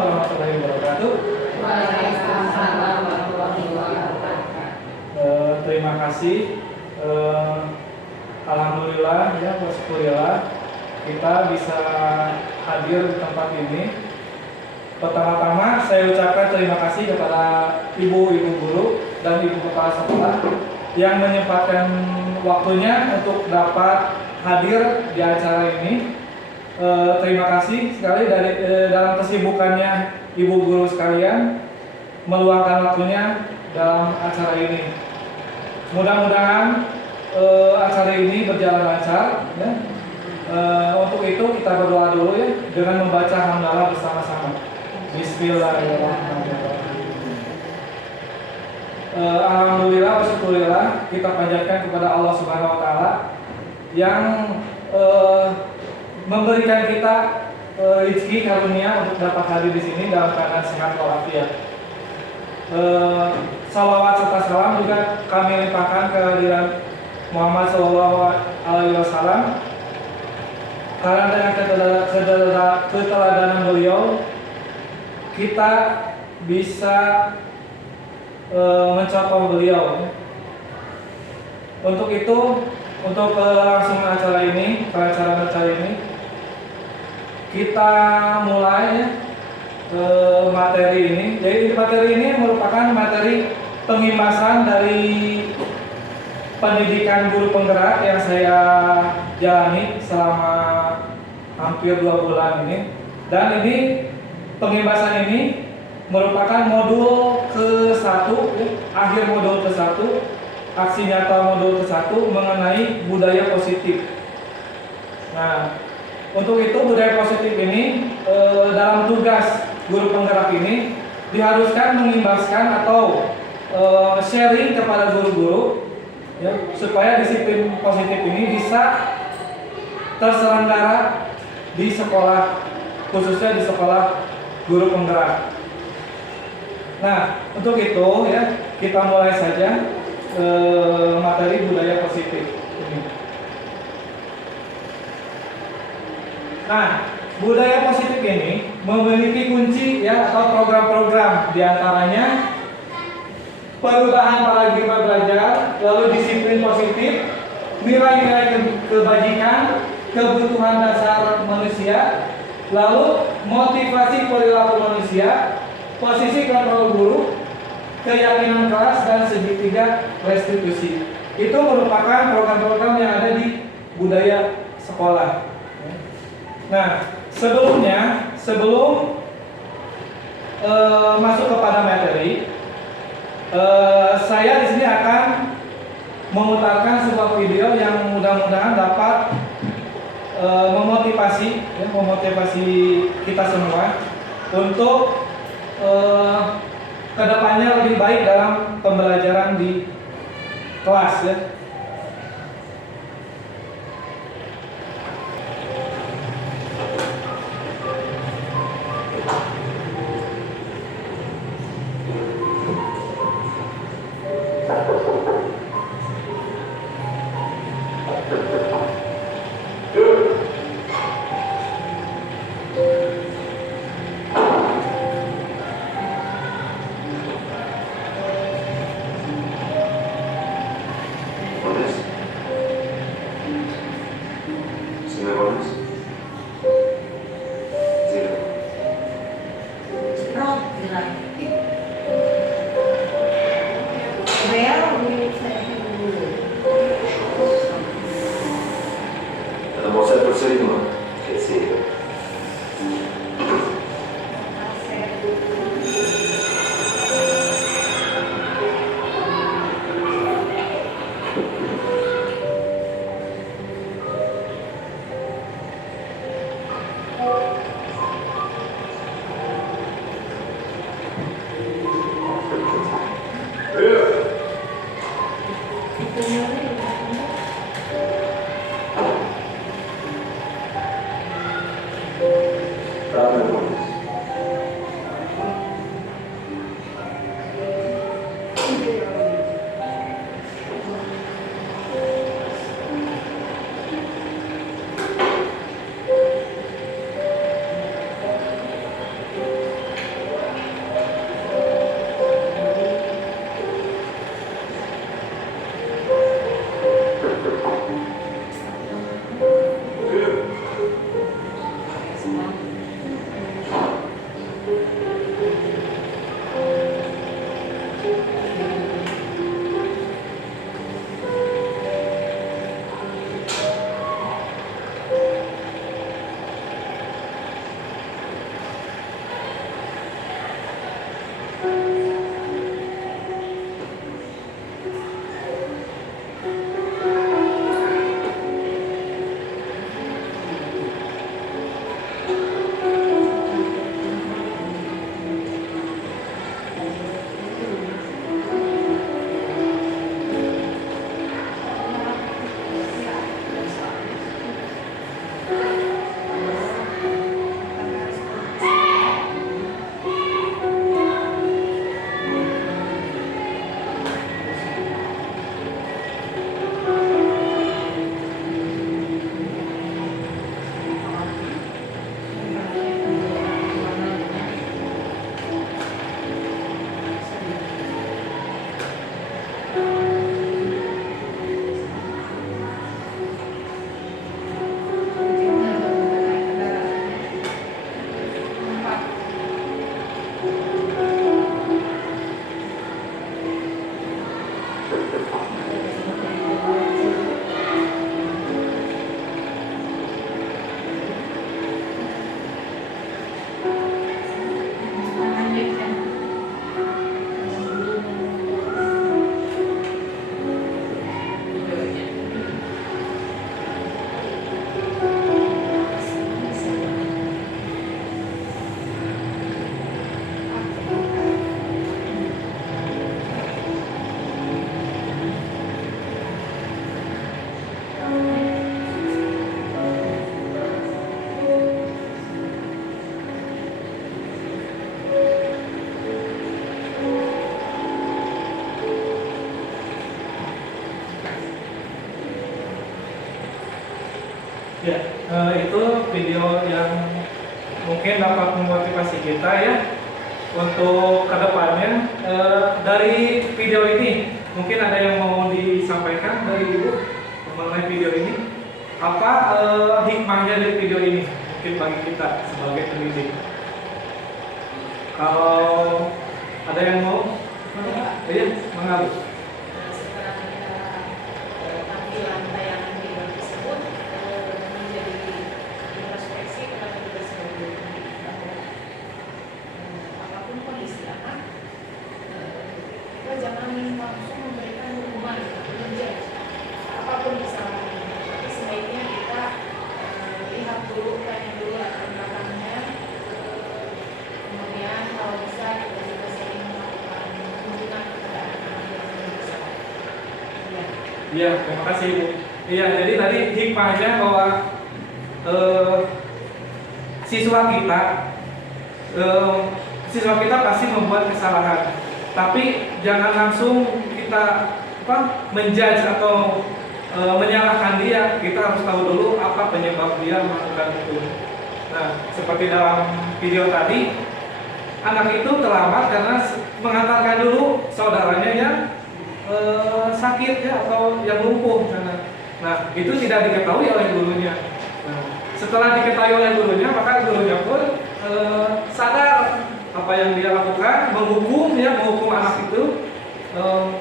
warahmatullahi wabarakatuh. Waalaikumsalam warahmatullahi wabarakatuh. Terima kasih. Alhamdulillah ya, wasyukurillah kita bisa hadir di tempat ini. Pertama-tama saya ucapkan terima kasih kepada ibu-ibu guru dan ibu kepala sekolah yang menyempatkan waktunya untuk dapat hadir di acara ini. Terima kasih sekali dalam kesibukannya ibu guru sekalian meluangkan waktunya dalam acara ini. Mudah-mudahan acara ini berjalan lancar ya. Untuk itu kita berdoa dulu ya dengan membaca hamdalah bersama-sama. Bismillahirrahmanirrahim. Alhamdulillah wasyukurillah kita panjatkan kepada Allah Subhanahu wa taala yang memberikan kita rezeki karunia untuk dapat hadir di sini dalam keadaan sehat walafiat. Salawat serta salam juga kami limpahkan kehadiran Muhammad Sallallahu Alaihi Wasallam karena dengan keteladanan beliau kita bisa mencontoh beliau. Untuk itu, untuk kelangsungan acara ini, kita mulai materi ini. Jadi materi ini merupakan materi pengimasan dari pendidikan guru penggerak yang saya jalani selama hampir 2 bulan ini. Dan ini pengimasan ini merupakan modul ke-1, akhir modul ke-1, aksi nyata modul ke-1 mengenai budaya positif. Nah, untuk itu budaya positif ini dalam tugas guru penggerak ini diharuskan mengimbaskan atau sharing kepada guru-guru ya, supaya disiplin positif ini bisa terselenggara di sekolah, khususnya di sekolah guru penggerak. Nah, untuk itu ya kita mulai saja materi budaya positif ini. Nah, budaya positif ini memiliki kunci ya atau program-program, diantaranya perubahan paradigma belajar, lalu disiplin positif, nilai-nilai kebajikan, kebutuhan dasar manusia, lalu motivasi perilaku manusia, posisi kontrol guru, keyakinan kelas, dan segitiga restitusi. Itu merupakan program-program yang ada di budaya sekolah. Nah, sebelum masuk kepada materi, saya di sini akan memutarkan sebuah video yang mudah-mudahan dapat memotivasi kita semua untuk kedepannya lebih baik dalam pembelajaran di kelas ya. video yang mungkin dapat memotivasi kita ya untuk kedepannya. Dari video ini mungkin ada yang mau disampaikan dari Ibu mengenai video ini. Apa hikmahnya dari video ini mungkin bagi kita sebagai pendidik? Kalau ada yang mau, iya, mengalir. Setelah kita tampilan tayangan video tersebut menjadi introspeksi kepada diri sendiri bahwa apapun kondisi anak, kita jangan langsung memberikan hukuman atau menjudge apapun kesalahannya, tapi sebaiknya kita lihat dulu, tanya dulu latar belakangnya, kemudian kalau bisa kita juga sering melakukan kunjungan kepada anak-anak yang belum bisa. Ya. Iya, terima kasih Ibu. Iya, jadi tadi hikmahnya bahwa siswa kita pasti membuat kesalahan, tapi jangan langsung kita menjudge atau menyalahkan dia. Kita harus tahu dulu apa penyebab dia melakukan itu. Nah, seperti dalam video tadi, anak itu terlambat karena mengantarkan dulu saudaranya yang sakit ya atau yang lumpuh. Nah, itu tidak diketahui oleh gurunya. Nah, setelah diketahui oleh gurunya, maka gurunya pun sadar apa yang dia lakukan, menghukum anak itu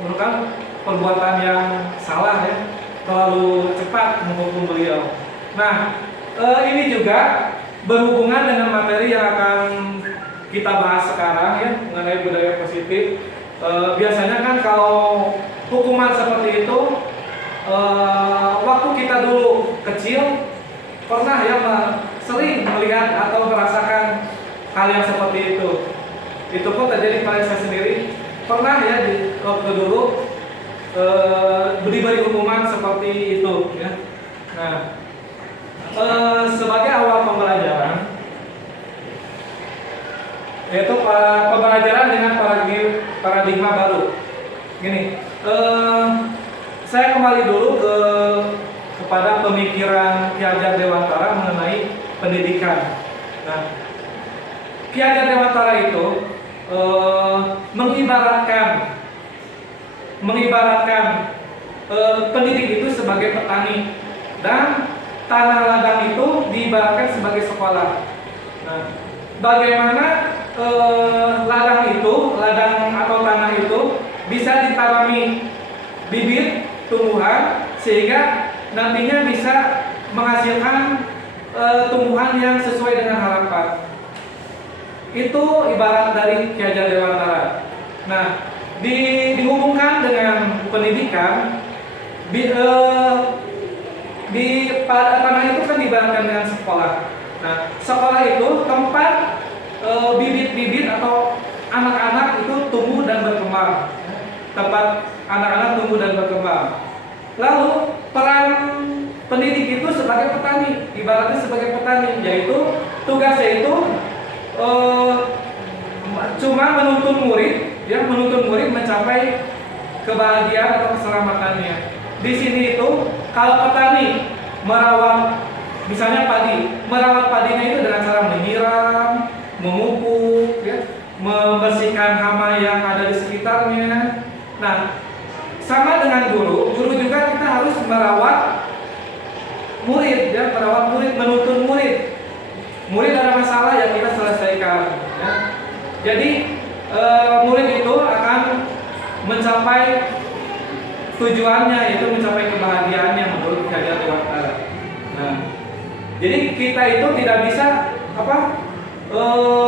merupakan perbuatan yang salah ya, terlalu cepat menghukum beliau. Nah, ini juga berhubungan dengan materi yang akan kita bahas sekarang ya, mengenai budaya positif. Biasanya kan kalau hukuman seperti itu, waktu kita dulu kecil pernah ya sering melihat atau merasakan hal yang seperti itu. Itu pun terjadi pada saya sendiri. Pernah ya waktu dulu diberi hukuman seperti itu ya. Nah, sebagai awal pembelajaran, yaitu pembelajaran dengan paradigma baru. Gini, saya kembali dulu kepada pemikiran Ki Hajar Dewantara mengenai pendidikan. Nah, Ki Hajar Dewantara itu mengibaratkan pendidik itu sebagai petani dan tanah ladang itu diibaratkan sebagai sekolah. Nah, bagaimana ladang atau tanah itu bisa ditanami bibit tumbuhan sehingga nantinya bisa menghasilkan tumbuhan yang sesuai dengan harapan. Itu ibarat dari Ki Hajar Dewantara. Nah, dihubungkan dengan pendidikan, tanah itu kan diibaratkan dengan sekolah. Nah, sekolah itu tempat bibit-bibit atau anak-anak itu tumbuh dan berkembang. Tempat anak-anak tumbuh dan berkembang. Lalu peran pendidik itu sebagai petani, ibaratnya sebagai petani, yaitu tugasnya itu cuma menuntun murid mencapai kebahagiaan atau keselamatannya. Di sini itu kalau petani merawat misalnya merawat padinya itu dengan cara menyiram, memupuk, ya, membersihkan hama yang ada di sekitarnya. Nah, sama dengan guru juga kita harus merawat murid, ya, menuntun murid. Murid ada masalah yang kita selesaikan. Ya. Jadi murid itu akan mencapai tujuannya, yaitu mencapai kebahagiaannya menurut Ki Hajar Dewantara. Nah, jadi kita itu tidak bisa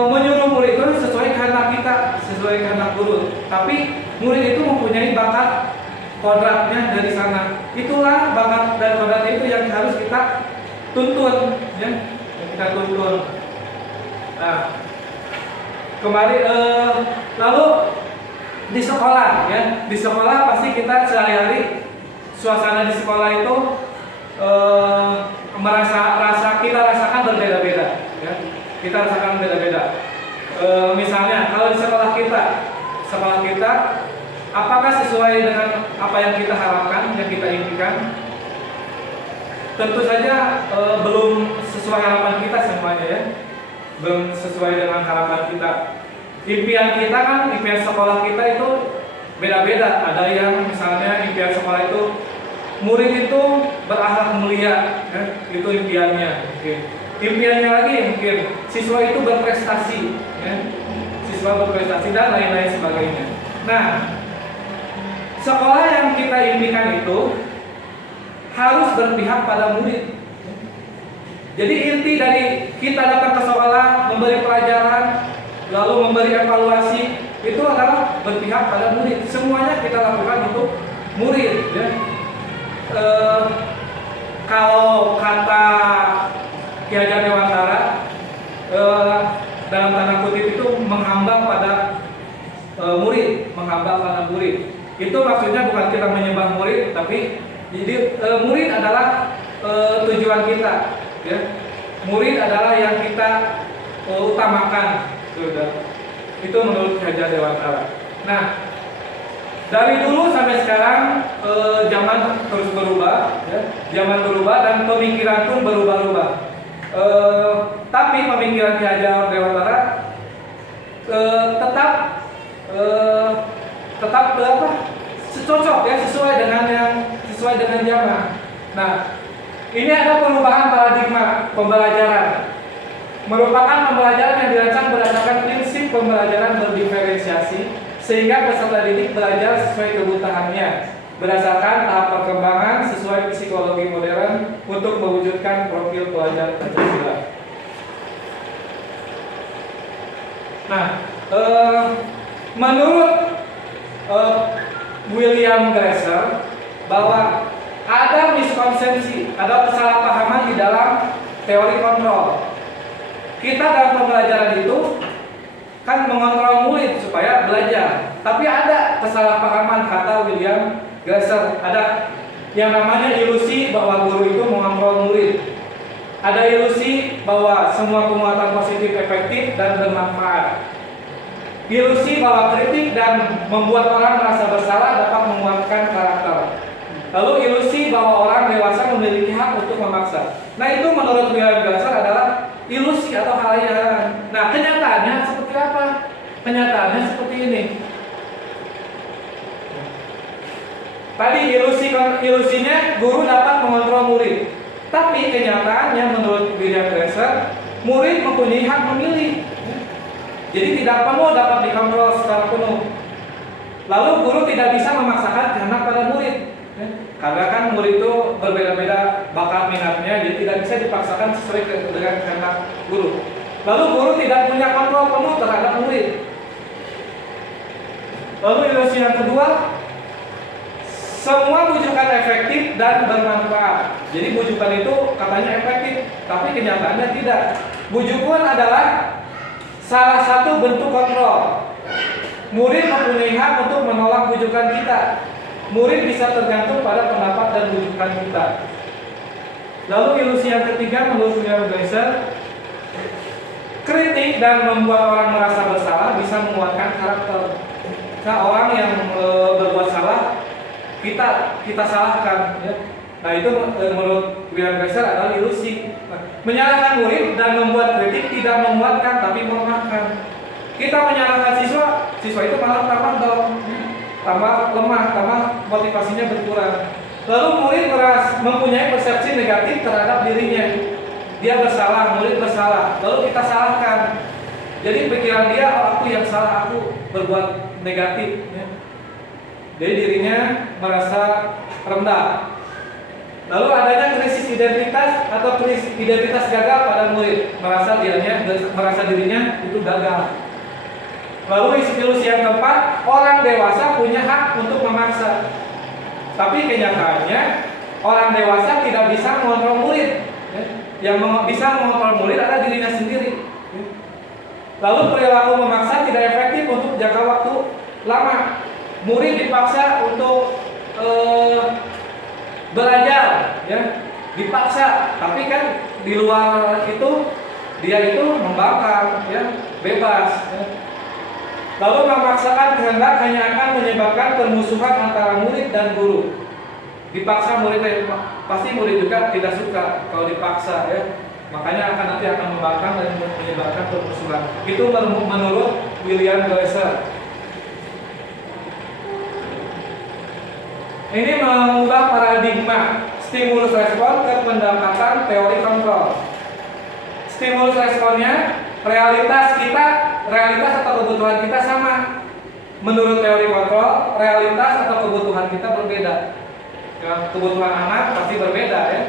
menyuruh murid itu sesuai kehendak guru, tapi murid itu mempunyai bakat kodratnya dari sana. Itulah bakat dan kodratnya itu yang harus kita tuntun, ya. Kita tuntun. Nah, kembali lalu di sekolah, ya, di sekolah pasti kita sehari-hari suasana di sekolah itu kita rasakan berbeda-beda, ya. Kita rasakan berbeda-beda. Misalnya kalau di sekolah kita apakah sesuai dengan apa yang kita harapkan, yang kita impikan? tentu saja belum sesuai harapan kita semuanya ya, belum sesuai dengan harapan kita. Impian kita kan, impian sekolah kita itu beda-beda. Ada yang misalnya impian sekolah itu murid itu berakhlak mulia, ya, itu impiannya. Mungkin. Impiannya lagi mungkin siswa itu berprestasi, ya, siswa berprestasi dan lain-lain sebagainya. Nah, sekolah yang kita impikan itu harus berpihak pada murid. Jadi inti dari kita datang ke sekolah, memberi pelajaran, lalu memberi evaluasi, itu adalah berpihak pada murid. Semuanya kita lakukan untuk murid. Ya. Kalau kata Ki Hajar Dewantara, dalam tanda kutip itu menghamba pada murid, menghamba pada murid. Itu maksudnya bukan kita menyembah murid, tapi jadi murid adalah tujuan kita. Ya. Murid adalah yang kita utamakan. Itu menurut Ki Hajar Dewantara. Nah, dari dulu sampai sekarang zaman terus berubah, ya. Zaman berubah dan pemikiran pun berubah-ubah. Tapi pemikiran Ki Hajar Dewantara tetap cocok ya, sesuai dengan zaman. Nah, ini ada perubahan paradigma pembelajaran. Merupakan pembelajaran yang dirancang berdasarkan prinsip pembelajaran berdiferensiasi, sehingga peserta didik belajar sesuai kebutuhannya berdasarkan tahap perkembangan sesuai psikologi modern untuk mewujudkan profil pelajar Pancasila. Nah, menurut William Glasser bahwa ada miskonsepsi, ada kesalahpahaman di dalam teori kontrol. Kita dalam pembelajaran itu kan mengontrol murid supaya belajar. Tapi ada kesalahpahaman kata William Glasser. Ada yang namanya ilusi bahwa guru itu mengontrol murid. Ada ilusi bahwa semua penguatan positif efektif dan bermanfaat. Ilusi bahwa kritik dan membuat orang merasa bersalah dapat menguatkan karakter. Lalu ilusi bahwa orang dewasa memiliki hak untuk memaksa. Nah, itu menurut William Glasser adalah ilusi atau hal-hal. Nah, kenyataannya seperti apa? Kenyataannya seperti ini. Tadi ilusinya guru dapat mengontrol murid. Tapi kenyataannya menurut William Glasser, murid mempunyai hak memilih. Jadi tidak penuh dapat dikontrol secara penuh. Lalu guru tidak bisa memaksakan kehendak pada murid. Karena kan murid itu berbeda-beda bakat minatnya, jadi tidak bisa dipaksakan sesuai dengan kehendak guru. Lalu guru tidak punya kontrol penuh terhadap murid. Lalu ilusi yang kedua, semua bujukan efektif dan bermanfaat. Jadi bujukan itu katanya efektif, tapi kenyataannya tidak. Bujukan adalah salah satu bentuk kontrol. Murid mempunyai hak untuk menolak bujukan kita. Murid bisa tergantung pada pendapat dan bujukan kita. Lalu ilusi yang ketiga menurut William Glasser, kritik dan membuat orang merasa bersalah bisa menguatkan karakter. Nah, orang yang berbuat salah kita salahkan. Ya. Nah, itu menurut William Glasser adalah ilusi. Menyalahkan murid dan membuat kritik tidak menguatkan tapi melemahkan. Kita menyalahkan siswa itu malah tambah lemah, tambah motivasinya berkurang. Lalu murid mempunyai persepsi negatif terhadap dirinya. Dia bersalah, murid bersalah, lalu kita salahkan. Jadi pikiran dia, aku yang salah, aku berbuat negatif. Ya. Jadi dirinya merasa rendah. Lalu adanya krisis identitas atau krisis identitas gagal pada murid, merasa dirinya itu gagal. Lalu ilusi yang keempat, orang dewasa punya hak untuk memaksa. Tapi kenyataannya orang dewasa tidak bisa mengontrol murid. Yang bisa mengontrol murid adalah dirinya sendiri. Lalu perilaku memaksa tidak efektif untuk jangka waktu lama. Murid dipaksa untuk belajar, ya, dipaksa. Tapi kan di luar itu dia itu membangkang, ya, bebas. Ya. Lalu memaksakan kehendak hanya akan menyebabkan permusuhan antara murid dan guru. Dipaksa murid pasti murid juga tidak suka kalau dipaksa ya. Makanya nanti akan membangkang dan menyebabkan permusuhan. Itu menurut William Glasser. Ini mengubah paradigma stimulus respon ke pendekatan teori kontrol. Stimulus responnya realitas atau kebutuhan kita sama. Menurut teori kontrol, realitas atau kebutuhan kita berbeda. Kebutuhan anak pasti berbeda ya.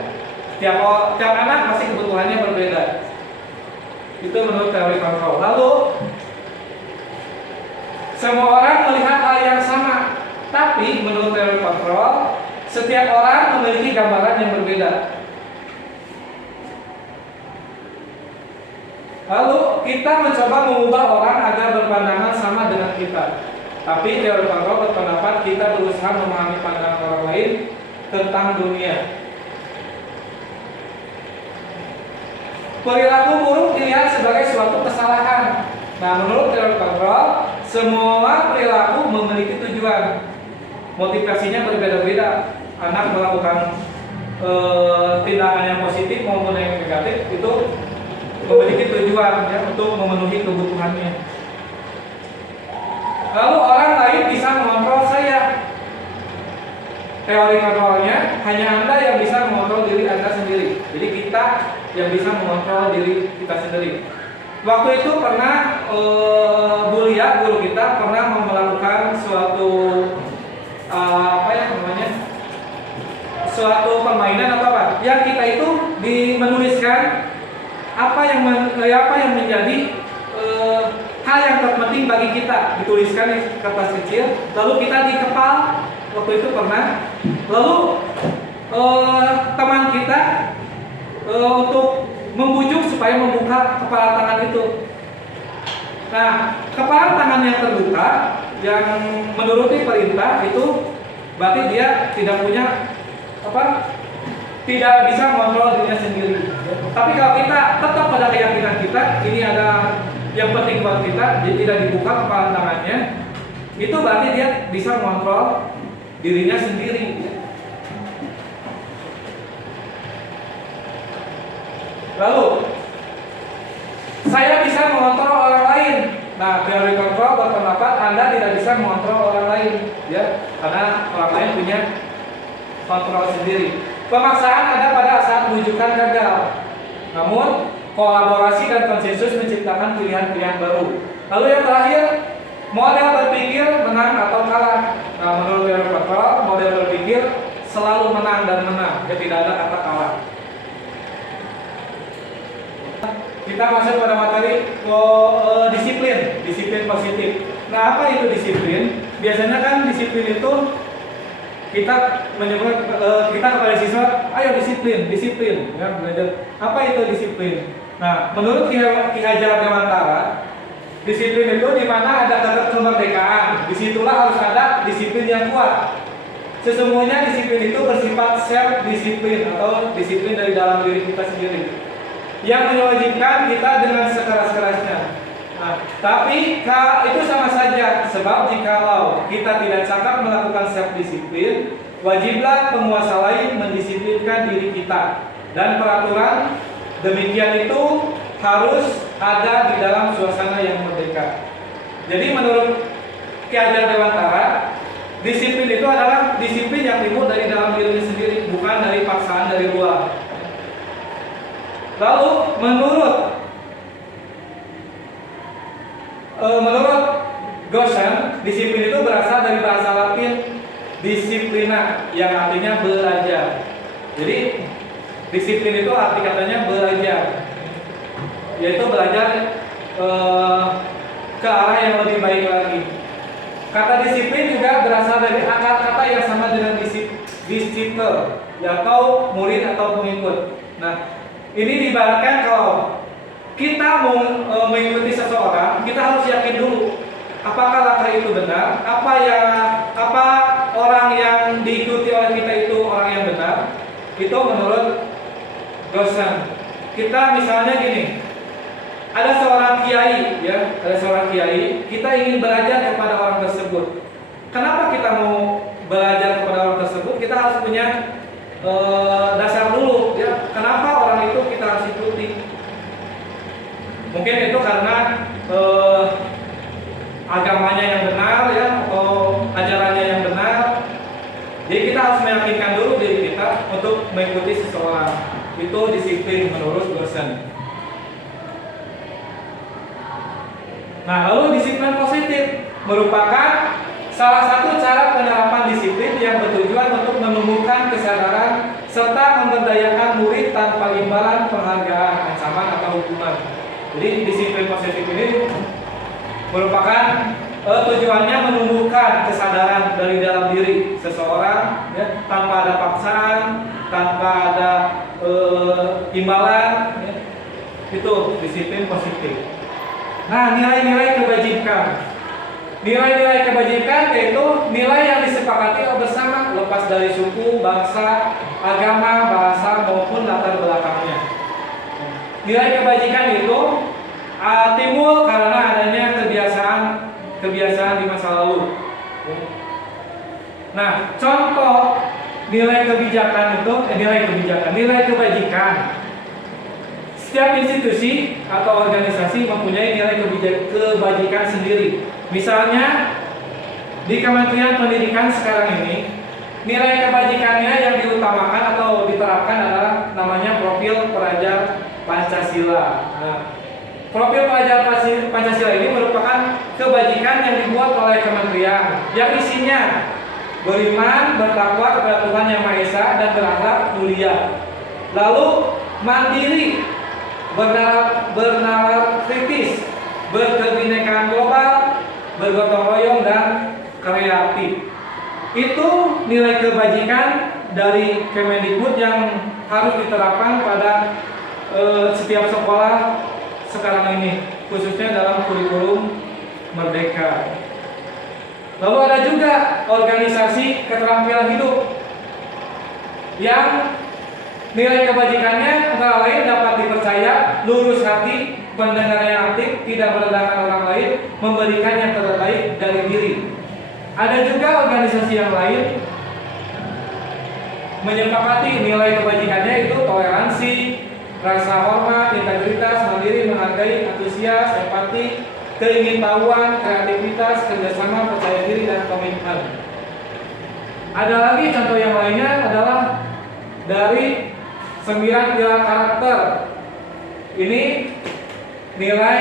Tiap anak pasti kebutuhannya berbeda. Itu menurut teori kontrol. Lalu semua orang melihat hal yang sama, tapi menurut teori kontrol, setiap orang memiliki gambaran yang berbeda. Lalu kita mencoba mengubah orang agar berpandangan sama dengan kita. Tapi teori kontrol berpendapat kita berusaha memahami pandangan orang lain tentang dunia. Perilaku buruk dilihat sebagai suatu kesalahan. Nah, menurut teori kontrol, semua perilaku memiliki tujuan. Motivasinya berbeda-beda. Anak melakukan tindakan yang positif maupun yang negatif itu memiliki tujuan ya, untuk memenuhi kebutuhannya. Lalu orang lain bisa mengontrol saya. Teori kontrolnya hanya Anda yang bisa mengontrol diri Anda sendiri. Jadi kita yang bisa mengontrol diri kita sendiri. Waktu itu pernah Bulia, guru kita pernah melakukan suatu suatu permainan atau apa? Yang kita itu menuliskan apa yang menjadi hal yang terpenting bagi kita, dituliskan di kertas kecil, lalu kita dikepal. Waktu itu pernah, lalu teman kita untuk membujuk supaya membuka kepala tangan itu. Nah, kepala tangan yang terbuka, yang menuruti perintah itu berarti dia tidak punya tidak bisa mengontrol dirinya sendiri. Tapi kalau kita tetap pada keyakinan kita, ini ada yang penting buat kita, jadi tidak dibuka kepala tangannya, itu berarti dia bisa mengontrol dirinya sendiri. Lalu saya bisa mengontrol orang lain. Nah, teori kontrol berpendapat Anda tidak bisa mengontrol orang lain, ya, karena orang lain punya kontrol sendiri. Pemaksaan ada pada saat rujukan gagal. Namun kolaborasi dan konsensus menciptakan pilihan-pilihan baru. Lalu yang terakhir, model berpikir menang atau kalah. Nah, menurut teori kontrol, model berpikir selalu menang dan menang, ya, tidak ada kata kalah. Kita masuk pada materi disiplin positif. Nah, apa itu disiplin? Biasanya kan disiplin itu kita menyebut kita kepada siswa, ayo disiplin, ya, belajar. Apa itu disiplin? Nah, menurut Ki Hajar Dewantara, disiplin itu di mana ada kata kemerdekaan. Disitulah harus ada disiplin yang kuat. Sesungguhnya disiplin itu bersifat self disiplin atau disiplin dari dalam diri kita sendiri, yang mewajibkan kita dengan sekeras-kerasnya. Nah, tapi itu sama saja, sebab jikalau kita tidak cakap melakukan self disiplin, wajiblah penguasa lain mendisiplinkan diri kita, dan peraturan demikian itu harus ada di dalam suasana yang merdeka. Jadi menurut Ki Hajar Dewantara, disiplin itu adalah disiplin yang timbul dari dalam diri sendiri, bukan dari paksaan dari luar. Lalu menurut Goshen, disiplin itu berasal dari bahasa Latin disiplina, yang artinya belajar. Jadi disiplin itu arti katanya belajar, yaitu belajar ke arah yang lebih baik lagi. Kata disiplin juga berasal dari akar kata yang sama dengan disiple, atau murid atau pengikut. Nah, ini diibaratkan kalau kita mau mengikuti seseorang, kita harus yakin dulu apakah langkah itu benar, apa orang yang diikuti oleh kita itu orang yang benar. Itu menurut Goshen. Kita misalnya gini, ada seorang kiai, ya, kita ingin belajar kepada orang tersebut. Kenapa kita mau belajar kepada orang tersebut? Kita harus punya dasar dulu ya, kenapa orang itu kita harus ikuti. Mungkin itu karena agamanya yang benar ya, atau ajarannya yang benar. Jadi kita harus meyakinkan dulu diri kita untuk mengikuti seseorang. Itu disiplin menurut dosen. Nah, lalu disiplin positif merupakan salah satu cara penerapan disiplin yang bertujuan untuk menumbuhkan kesadaran serta memberdayakan murid tanpa imbalan penghargaan, ancaman atau hukuman. Jadi disiplin positif ini merupakan tujuannya menumbuhkan kesadaran dari dalam diri seseorang ya, tanpa ada paksaan, tanpa ada imbalan ya. Itu disiplin positif. Nah, nilai-nilai kebajikan. Nilai-nilai kebajikan yaitu nilai yang disepakati bersama lepas dari suku, bangsa, agama, bahasa maupun latar belakangnya. Nilai kebajikan itu timbul karena adanya kebiasaan di masa lalu. Nah, contoh nilai kebajikan. Setiap institusi atau organisasi mempunyai nilai kebajikan sendiri. Misalnya di Kementerian Pendidikan sekarang ini, nilai kebajikannya yang diutamakan atau diterapkan adalah namanya profil pelajar Pancasila. Nah, profil pelajar Pancasila ini merupakan kebajikan yang dibuat oleh kementerian yang isinya beriman, bertakwa kepada Tuhan Yang Maha Esa dan berakhlak mulia. Lalu mandiri, bernalar kritis, berkebinekaan global, bergotong royong dan kreatif. Itu nilai kebajikan dari Kemendikbud yang harus diterapkan pada setiap sekolah sekarang ini, khususnya dalam kurikulum Merdeka. Lalu ada juga organisasi keterampilan hidup yang nilai kebajikannya antara lain dapat dipercaya, lurus hati, pendengar yang aktif, tidak merendahkan orang lain, memberikan yang terbaik dari diri. Ada juga organisasi yang lain menyepakati nilai kebajikannya itu toleransi, rasa hormat, integritas, mandiri, menghargai, antusias, empati, keingintahuan, kreativitas, kerjasama, percaya diri, dan komitmen. Ada lagi contoh yang lainnya adalah dari 9 pilar karakter. Ini nilai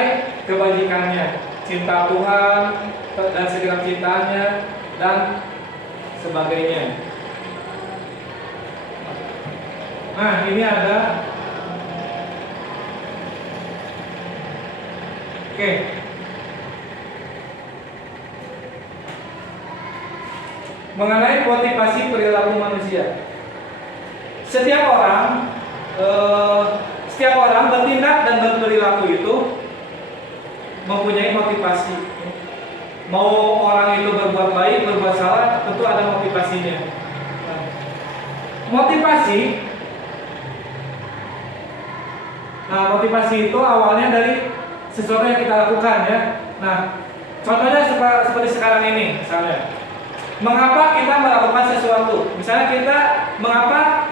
kebajikannya, cinta Tuhan dan segenap cintanya dan sebagainya. Nah, ini ada. Oke. Mengenai motivasi perilaku manusia. Setiap orang bertindak dan berperilaku itu mempunyai motivasi. Mau orang itu berbuat baik, berbuat salah, tentu ada motivasinya. Motivasi itu awalnya dari sesuatu yang kita lakukan ya. Nah, contohnya seperti sekarang ini, misalnya, mengapa kita melakukan sesuatu? Misalnya mengapa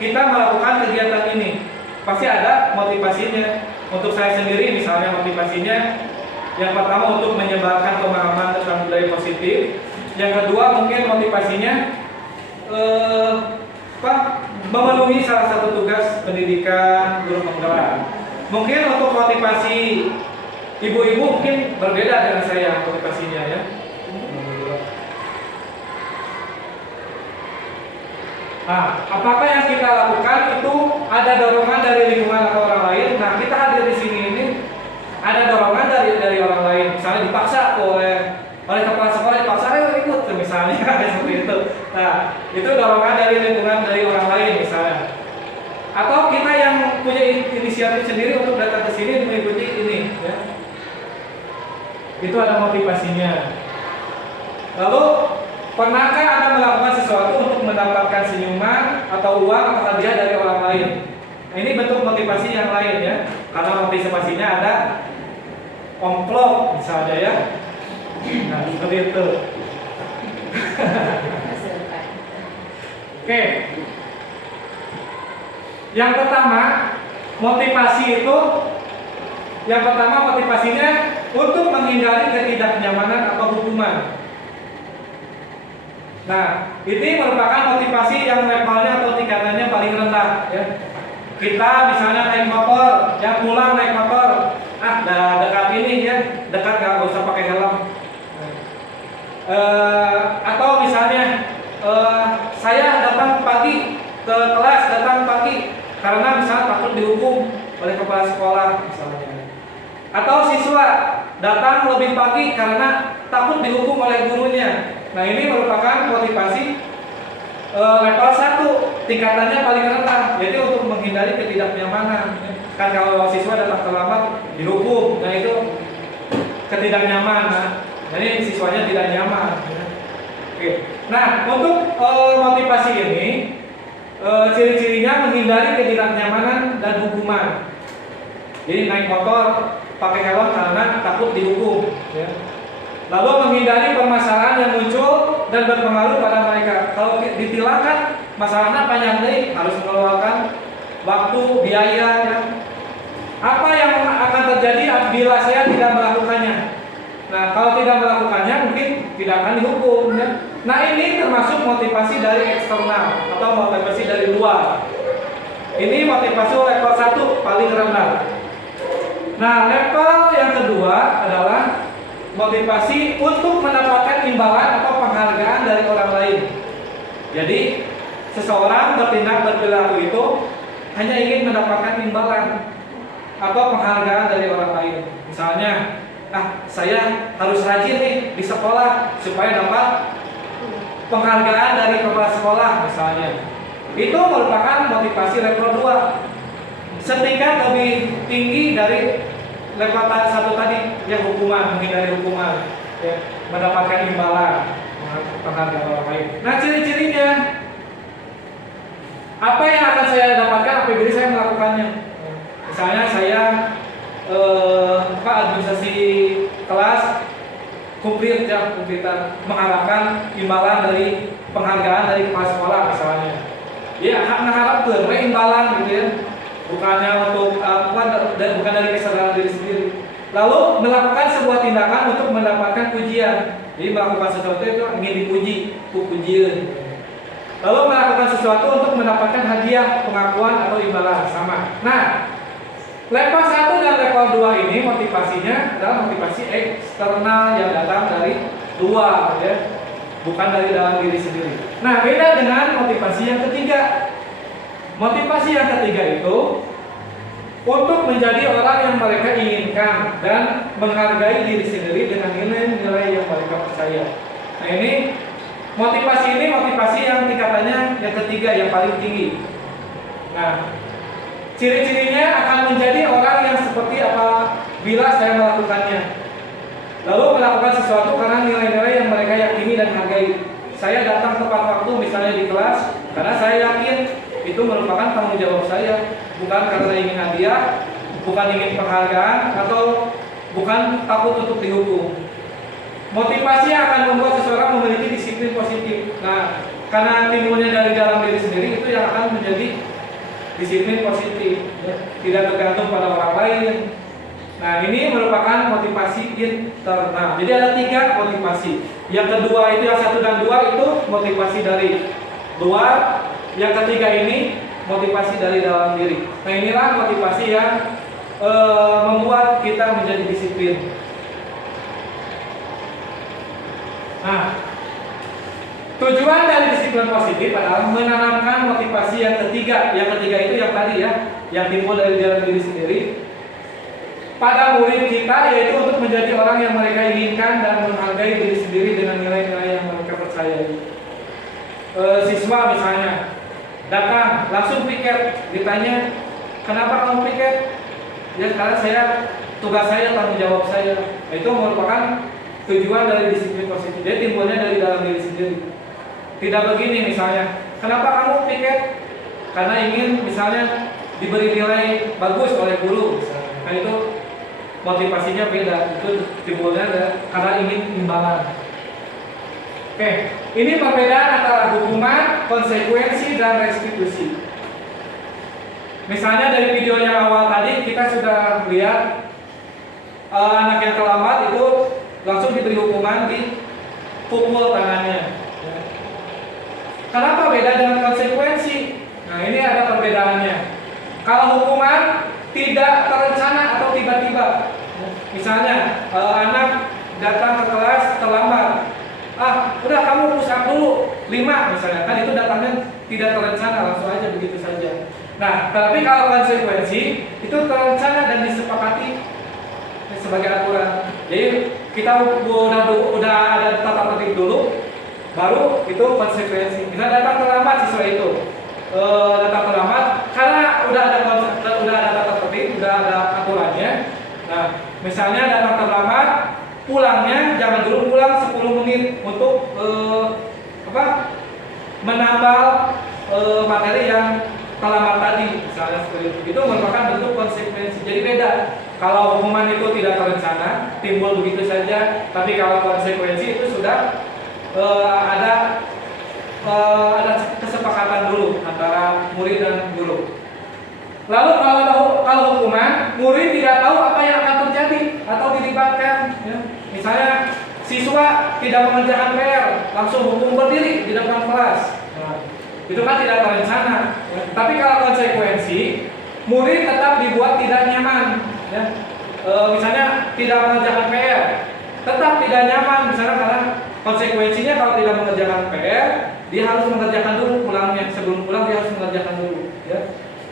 kita melakukan kegiatan ini? Pasti ada motivasinya. Untuk saya sendiri misalnya motivasinya yang pertama untuk menyebarkan pemahaman tentang budaya positif. Yang kedua mungkin motivasinya memenuhi salah satu tugas pendidikan guru penggerak. Mungkin untuk motivasi ibu-ibu mungkin berbeda dengan saya motivasinya ya. Nah, apakah yang kita lakukan itu ada dorongan dari lingkungan atau orang lain? Nah, kita hadir di sini ini ada dorongan dari orang lain. Misalnya dipaksa oleh kepala sekolah, dipaksa ayo ikut misalnya seperti itu. Nah, itu dorongan dari lingkungan dari orang lain misalnya. Atau kita yang punya inisiatif sendiri untuk datang ke sini mengikuti ini ya. Itu ada motivasinya. Lalu pernahkah Anda melakukan sesuatu untuk mendapatkan senyuman atau uang atau hadiah dari orang lain? Nah, ini bentuk motivasi yang lain ya. Karena motivasinya ada amplop misalnya ya. Nah, seperti itu. Oke. Yang pertama, motivasi itu motivasinya untuk menghindari ketidaknyamanan atau hukuman. Nah, ini merupakan motivasi yang levelnya atau tingkatannya paling rendah ya. Kita misalnya naik motor, yang pulang naik motor, dekat ini ya, dekat nggak usah pakai helm. Atau misalnya saya datang pagi ke kelas, karena misalnya takut dihukum oleh kepala sekolah misalnya. Atau siswa datang lebih pagi karena takut dihukum oleh gurunya. Nah, ini merupakan motivasi level 1, tingkatannya paling rendah, yaitu untuk menghindari ketidaknyamanan. Kan kalau siswa datang terlambat dihukum, nah itu ketidaknyamanan. Jadi siswanya tidak nyaman. Oke. Nah, untuk motivasi ini ciri-cirinya menghindari ketidaknyamanan dan hukuman. Jadi naik motor pakai helm karena takut dihukum. Ya. Lalu menghindari permasalahan yang muncul dan berpengaruh pada mereka. Kalau ditilakan, masalahnya panjang deh, harus mengeluarkan waktu, biaya. Ya. Apa yang akan terjadi bila saya tidak melakukannya? Nah, kalau tidak melakukannya mungkin tidak akan dihukum. Ya. Nah, ini termasuk motivasi dari eksternal atau motivasi dari luar. Ini motivasi level 1 paling rendah. Nah, level yang kedua adalah motivasi untuk mendapatkan imbalan atau penghargaan dari orang lain. Jadi, seseorang bertindak berperilaku itu hanya ingin mendapatkan imbalan atau penghargaan dari orang lain. Misalnya, saya harus rajin nih di sekolah supaya dapat penghargaan dari kepala sekolah misalnya. Itu merupakan motivasi level 2. Setingkat lebih tinggi dari level 1 tadi yang hukuman, menghindari hukuman, ya, mendapatkan imbalan, penghargaan orang lain. Nah, ciri-cirinya apa yang akan saya dapatkan apabila saya melakukannya? Misalnya saya administrasi kelas kumplitan mengharapkan imbalan dari penghargaan dari kepala sekolah misalnya. Ya, mengharap imbalan gitu ya. Bukannya untuk bukan dari kesadaran diri sendiri. Lalu melakukan sebuah tindakan untuk mendapatkan pujian. Jadi melakukan sesuatu itu ingin dipuji, pujian. Lalu melakukan sesuatu untuk mendapatkan hadiah, pengakuan atau imbalan sama. Nah, level 1 dan level 2 ini motivasinya adalah motivasi eksternal yang datang dari luar ya. Bukan dari dalam diri sendiri. Nah, beda dengan motivasi yang ketiga. Motivasi yang ketiga itu untuk menjadi orang yang mereka inginkan dan menghargai diri sendiri dengan nilai-nilai yang mereka percaya. Nah, ini motivasi yang tingkatannya yang ketiga, yang paling tinggi. Nah, ciri-cirinya akan menjadi orang yang seperti apa bila saya melakukannya. Lalu melakukan sesuatu karena nilai-nilai yang mereka yakini dan hargai. Saya datang tepat waktu misalnya di kelas karena saya yakin itu merupakan tanggung jawab saya, bukan karena ingin hadiah, bukan ingin penghargaan, atau bukan takut untuk dihukum. Motivasi akan membuat seseorang memiliki disiplin positif. Nah, karena timbulnya dari dalam diri sendiri, itu yang akan menjadi disiplin positif, ya. Tidak tergantung pada orang lain. Nah, ini merupakan motivasi internal. Jadi ada 3 motivasi. Yang kedua itu, yang 1 dan 2 itu motivasi dari luar. Yang ketiga ini motivasi dari dalam diri. Nah, inilah motivasi yang membuat kita menjadi disiplin. Nah, tujuan dari disiplin positif adalah menanamkan motivasi yang ketiga. Yang ketiga itu yang tadi ya, yang timbul dari dalam diri sendiri pada murid kita, yaitu untuk menjadi orang yang mereka inginkan dan menghargai diri sendiri dengan nilai-nilai yang mereka percayai. Siswa misalnya datang langsung piket, ditanya kenapa kamu piket? Ya, karena tugas saya, tanggung jawab saya. Itu merupakan tujuan dari disiplin positif. Jadi timbulnya dari dalam diri sendiri. Tidak begini misalnya, kenapa kamu piket? Karena ingin misalnya diberi nilai bagus oleh guru. Nah, itu motivasinya beda. Itu timbulnya karena ingin imbalan. Oke, ini perbedaan antara hukuman, konsekuensi, dan restitusi. Misalnya dari video yang awal tadi kita sudah lihat anak yang terlambat itu langsung diberi hukuman, dipukul tangannya. Kenapa beda dengan konsekuensi? Nah, ini ada perbedaannya. Kalau hukuman tidak terencana atau tiba-tiba. Misalnya anak datang ke kelas terlambat. Udah kamu push up dulu 5 misalnya. Kan itu datangnya tidak terencana, langsung aja begitu saja. Nah, tapi kalau konsekuensi itu terencana dan disepakati sebagai aturan. Jadi kita udah ada tata tertib dulu, baru itu konsekuensi. Kita datang terlambat siswa itu, datang terlambat karena udah ada tata tertib, udah ada aturannya. Nah, misalnya datang terlambat, pulangnya jangan dulu pulang 10 menit untuk menambal materi yang terlambat tadi, misalnya seperti itu. Itu merupakan bentuk konsekuensi. Jadi beda. Kalau hukuman itu tidak terencana, timbul begitu saja. Tapi kalau konsekuensi itu sudah ada kesepakatan dulu antara murid dan guru. Lalu kalau hukuman, murid tidak tahu apa yang akan terjadi atau dilibatkan. Ya. Misalnya siswa tidak mengerjakan PR, langsung hukum berdiri di depan kelas. Nah, itu kan tidak terencana. Ya. Tapi kalau konsekuensi, murid tetap dibuat tidak nyaman. Ya. Misalnya tidak mengerjakan PR, tetap tidak nyaman. Misalnya karena konsekuensinya kalau tidak mengerjakan PR, dia harus mengerjakan dulu pulangnya. Sebelum pulang dia harus mengerjakan dulu. Ya.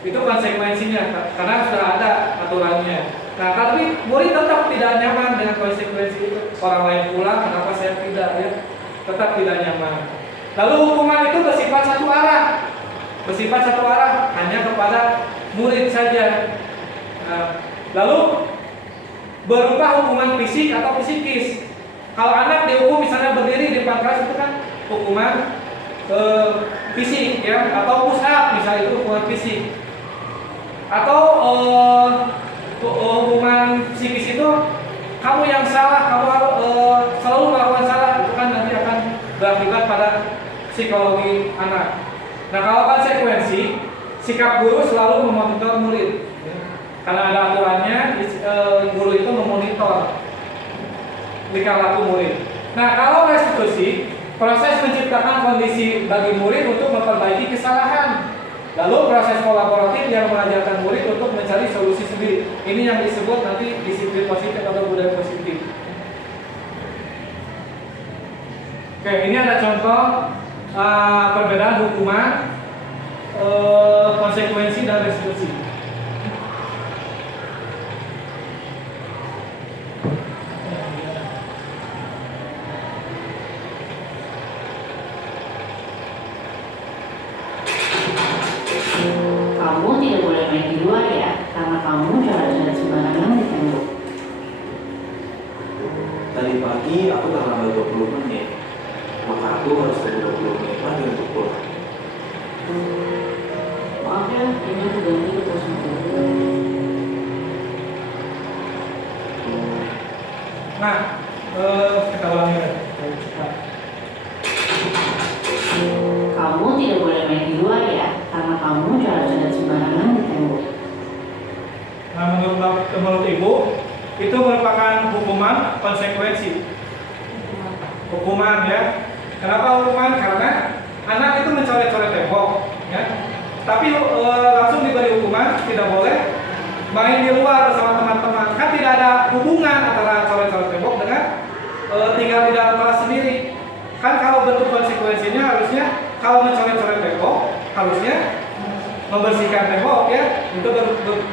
Itu konsekuensinya karena sudah ada aturannya. Nah, tapi murid tetap tidak nyaman dengan konsekuensi itu. Orang lain pulang, kenapa saya tidak? Ya, tetap tidak nyaman. Lalu hukuman itu bersifat satu arah, hanya kepada murid saja. Nah, lalu berupa hukuman fisik atau psikis. Kalau anak dihukum misalnya berdiri di depan kelas itu kan hukuman fisik, ya, atau push up misalnya itu hukuman fisik. Atau hukuman psikis itu kamu yang salah, kamu harus selalu melakukan salah, itu kan nanti akan berakibat pada psikologi anak. Nah, kalau konsekuensi, sikap guru selalu memonitor murid, ya. Karena ada aturannya, guru itu memonitor tingkah laku murid. Nah, kalau restitusi, proses menciptakan kondisi bagi murid untuk memperbaiki kesalahan. Lalu proses kolaboratif yang mengajarkan murid untuk mencari solusi sendiri. Ini yang disebut nanti disiplin positif atau budaya positif. Oke, ini ada contoh perbedaan hukuman, konsekuensi dan restitusi. Kamu tidak boleh main di luar ya, karena kamu jalan-jalan sembarangan di tembok. Tadi pagi aku terlambat 20 menit, maka aku harus tunggu 20 menit lagi untuk pulang. Maaf ya, ini aku ganti ke pos mobil. Nah, kita ulangi ya. Kamu tidak boleh main di luar ya, karena kamu jalan-jalan sembarangan di tembok. Nah, menurut Ibu, itu merupakan hukuman konsekuensi. Hukuman, ya. Kenapa hukuman? Karena anak itu mencoret-coret tembok, ya. Tapi langsung diberi hukuman, tidak boleh main di luar bersama teman-teman. Kan tidak ada hubungan antara coret-coret tembok dengan tinggal di dalam kelas sendiri. Kan kalau bentuk konsekuensinya harusnya kalau mencoret-coret tembok harusnya membersihkan tembok, ya. Itu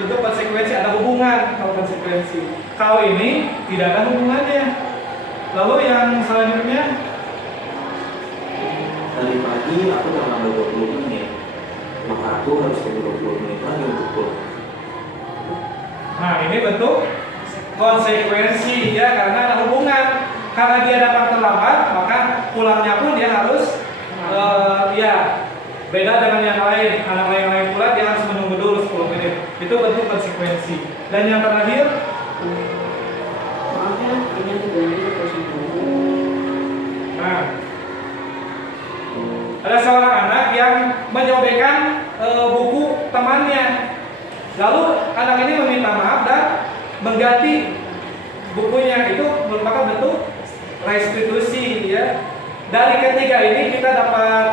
bentuk konsekuensi, ada hubungan kalau konsekuensi. Kalau ini tidak ada hubungannya. Lalu yang selanjutnya, Tadi pagi aku terlambat 20 menit, maka aku harus tunggu 20 menit lagi untuk pulang. nah ini bentuk konsekuensi, ya, karena ada hubungan. Karena dia datang terlambat, maka pulangnya pun dia harus ya beda dengan yang lain. Anak lain pula dia harus menunggu dulu 10 menit. Itu bentuk konsekuensi. Dan yang terakhir, Maaf ya, ini aku ganti ke pos mobil. nah lagi bukunya, itu merupakan bentuk restitusi ya. Dari ketiga ini kita dapat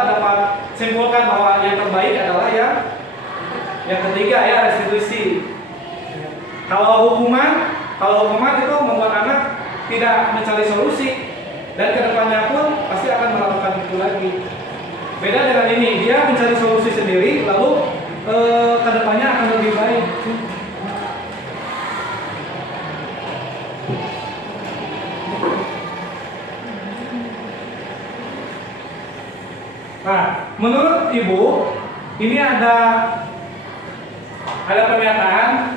dapat simpulkan bahwa yang terbaik adalah yang ketiga ya, restitusi. Kalau hukuman itu membuat anak tidak mencari solusi dan kedepannya pun pasti akan melakukan itu lagi. Beda dengan ini, dia mencari solusi sendiri lalu kedepannya akan lebih baik. Nah, menurut Ibu, ini ada pernyataan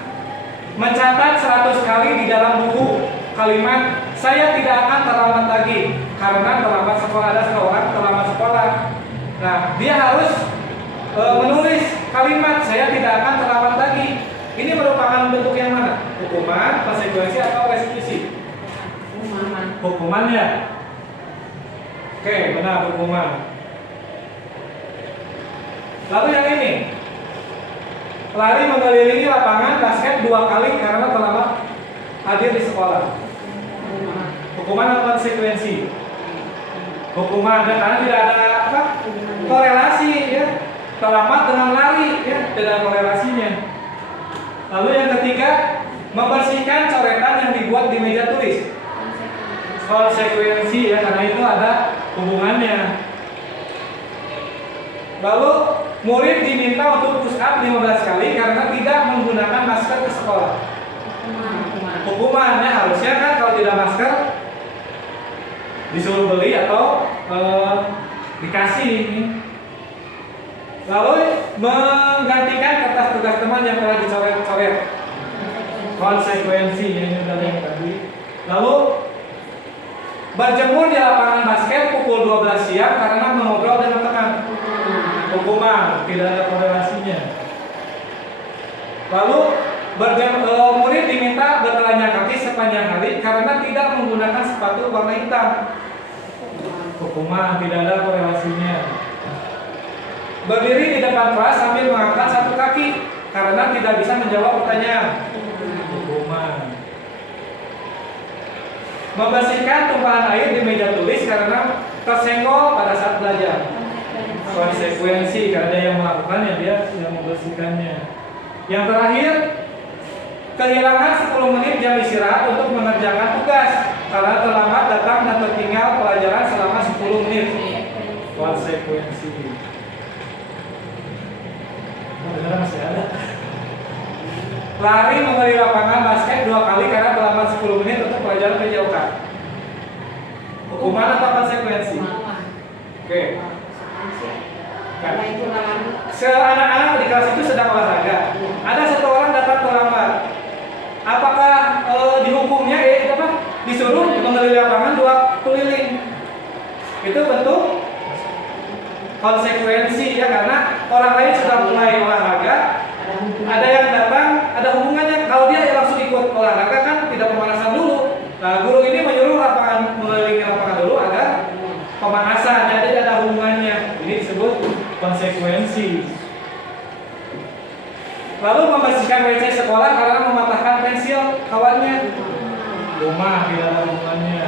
mencatat 100 kali di dalam buku kalimat saya tidak akan terlambat lagi karena terlambat sekolah, ada seorang terlambat sekolah. Nah, dia harus menulis kalimat saya tidak akan terlambat lagi. Ini merupakan bentuk yang mana? Hukuman, konsekuensi atau restitusi? Hukuman ya. Oke, benar, hukuman. Lalu yang ini, lari mengelilingi lapangan basket 2 kali karena terlambat hadir di sekolah. Hukuman atau konsekuensi? Hukuman, dan karena tidak ada korelasi ya, terlambat dengan lari ya, tidak ada korelasinya. Lalu yang ketiga, membersihkan coretan yang dibuat di meja tulis. Konsekuensi ya, karena itu ada hubungannya. Lalu murid diminta untuk push up 15 kali karena tidak menggunakan masker ke sekolah. Hukumannya harusnya kan kalau tidak masker disuruh beli atau dikasih. Lalu menggantikan kertas tugas teman yang telah dicoret-coret. Konsekuensi yang tadi. Lalu berjemur di lapangan basket pukul 12 siang karena mengobrol dengan teman. Hukuman, tidak ada korelasinya. Lalu murid diminta bertelanjang kaki sepanjang hari karena tidak menggunakan sepatu warna hitam. Hukuman, tidak ada korelasinya. Berdiri di depan kelas sambil mengangkat satu kaki karena tidak bisa menjawab pertanyaan. Hukuman. Membersihkan tumpahan air di meja tulis karena tersenggol pada saat belajar. Konsekuensi, karena dia yang melakukannya, dia yang membersihkannya. Yang terakhir, kehilangan 10 menit jam istirahat untuk mengerjakan tugas karena terlambat datang dan tertinggal pelajaran selama 10 menit. Konsekuensi. Benar masih ada. Lari mengelilingi lapangan basket 2 kali karena terlambat 10 menit untuk pelajaran PJOK. Hukuman atau konsekuensi? Oke. Anak-anak di kelas itu sedang olahraga. Ada satu orang datang terlambat. Apakah dihukumnya disuruh mengelilingi lapangan 2 keliling? Itu bentuk konsekuensi ya, karena orang lain sudah mulai olahraga. Ada yang datang, ada hubungannya. Kalau dia langsung ikut olahraga kan tidak pemanasan dulu. Nah, guru ini menyuruh mengelilingi lapangan dulu agar pemanasan. Jadi ada hubungannya. Ini disebut konsekuensi. Lalu membersihkan WC sekolah karena mematahkan pensil kawannya. Rumah tidak ada hubungannya.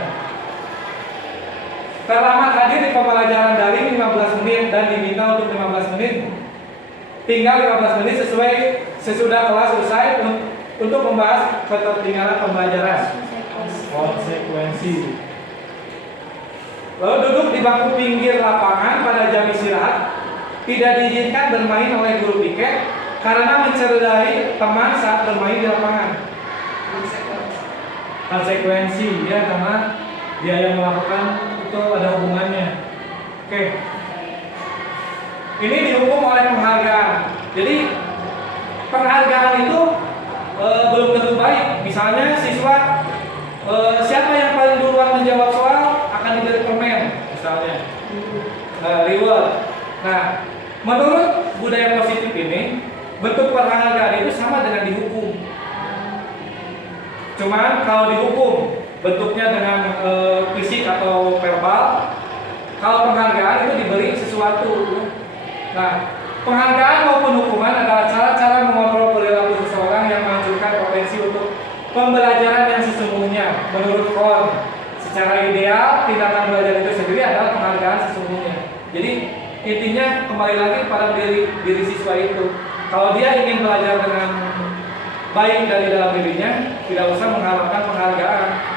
Terlambat hadir di pembelajaran daring 15 menit dan diminta untuk 15 menit. Tinggal 15 menit sesudah kelas selesai untuk membahas ketertinggalan pembelajaran. Konsekuensi. Lalu duduk di bangku pinggir lapangan pada jam istirahat, tidak diizinkan bermain oleh guru piket karena mencederai teman saat bermain di lapangan. Konsekuensi ya, karena dia yang melakukan itu ada hubungannya. Oke. Ini dihukum oleh penghargaan. Jadi penghargaan itu belum tentu baik. Misalnya siswa siapa yang paling duluan menjawab soal akan diberi permen, misalnya reward. Nah, menurut budaya positif ini, bentuk penghargaan itu sama dengan dihukum. Cuman kalau dihukum bentuknya dengan fisik atau verbal, kalau penghargaan itu diberi sesuatu. Nah, penghargaan maupun hukuman adalah cara-cara mengontrol perilaku seseorang yang mengajukan pembelajaran yang sesungguhnya menurut Kon. Secara ideal, tindakan belajar itu sendiri adalah penghargaan sesungguhnya. Jadi intinya kembali lagi pada diri siswa itu. Kalau dia ingin belajar dengan baik dari dalam dirinya, tidak usah mengharapkan penghargaan.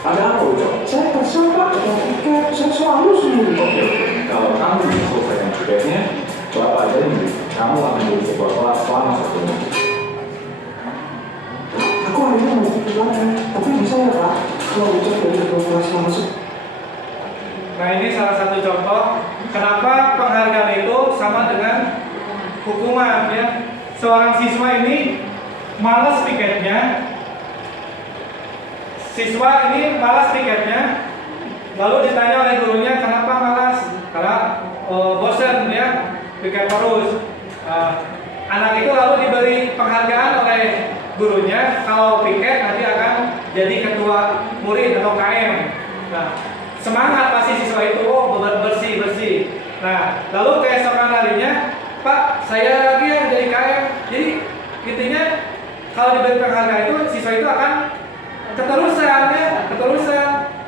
Ada apa, Ucok? Saya kesel Pak, dengan tiket, saya selalu sendiri. Oke, kalau kamu bisa selesaikan tiketnya, Bapak janji kamu akan jadi sebuah kelas selama 1 minggu. Aku hari ini mau ikut belakang, tapi bisa ya Pak, kalau Ucok dari kedua kelas masuk. Nah ini salah satu contoh kenapa penghargaan itu sama dengan hukuman ya. Seorang siswa ini malas tiketnya. Siswa ini malas tiketnya, lalu ditanya oleh gurunya kenapa malas? Karena bosan ya, tiket terus. Anak itu lalu diberi penghargaan oleh gurunya kalau piket nanti akan jadi ketua murid atau KM. Nah, semangat pasti siswa itu bersih. Nah, lalu keesokan harinya, Pak, saya lagi yang jadi KM. Jadi intinya kalau diberi penghargaan itu siswa itu akan keterusan.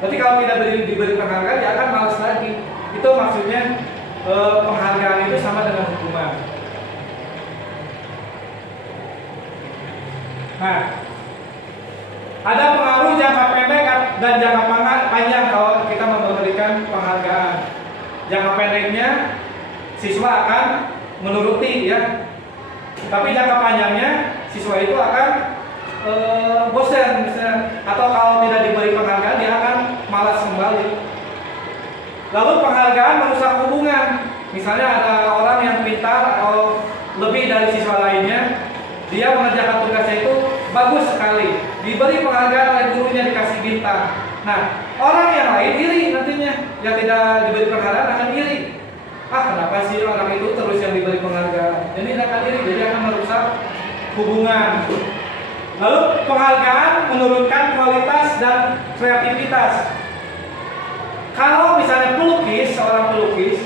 Berarti kalau tidak diberi penghargaan dia akan malas lagi. Itu maksudnya penghargaan itu sama dengan hukuman. Nah, ada pengaruh jangka pendek dan jangka panjang kalau kita memberikan penghargaan. Jangka pendeknya siswa akan menuruti ya. Tapi jangka panjangnya siswa itu akan bosan misalnya, atau kalau tidak diberi penghargaan dia akan malas kembali. Lalu penghargaan merusak hubungan. Misalnya ada orang yang pintar atau lebih dari siswa lainnya, dia mengerjakan tugasnya itu bagus sekali, diberi penghargaan oleh gurunya, dikasih bintang. Nah, orang yang lain iri nantinya, yang tidak diberi penghargaan akan iri. Kenapa sih orang itu terus yang diberi penghargaan? Jadi akan iri, jadi akan merusak hubungan. Lalu penghargaan menurunkan kualitas dan kreativitas. Kalau misalnya seorang pelukis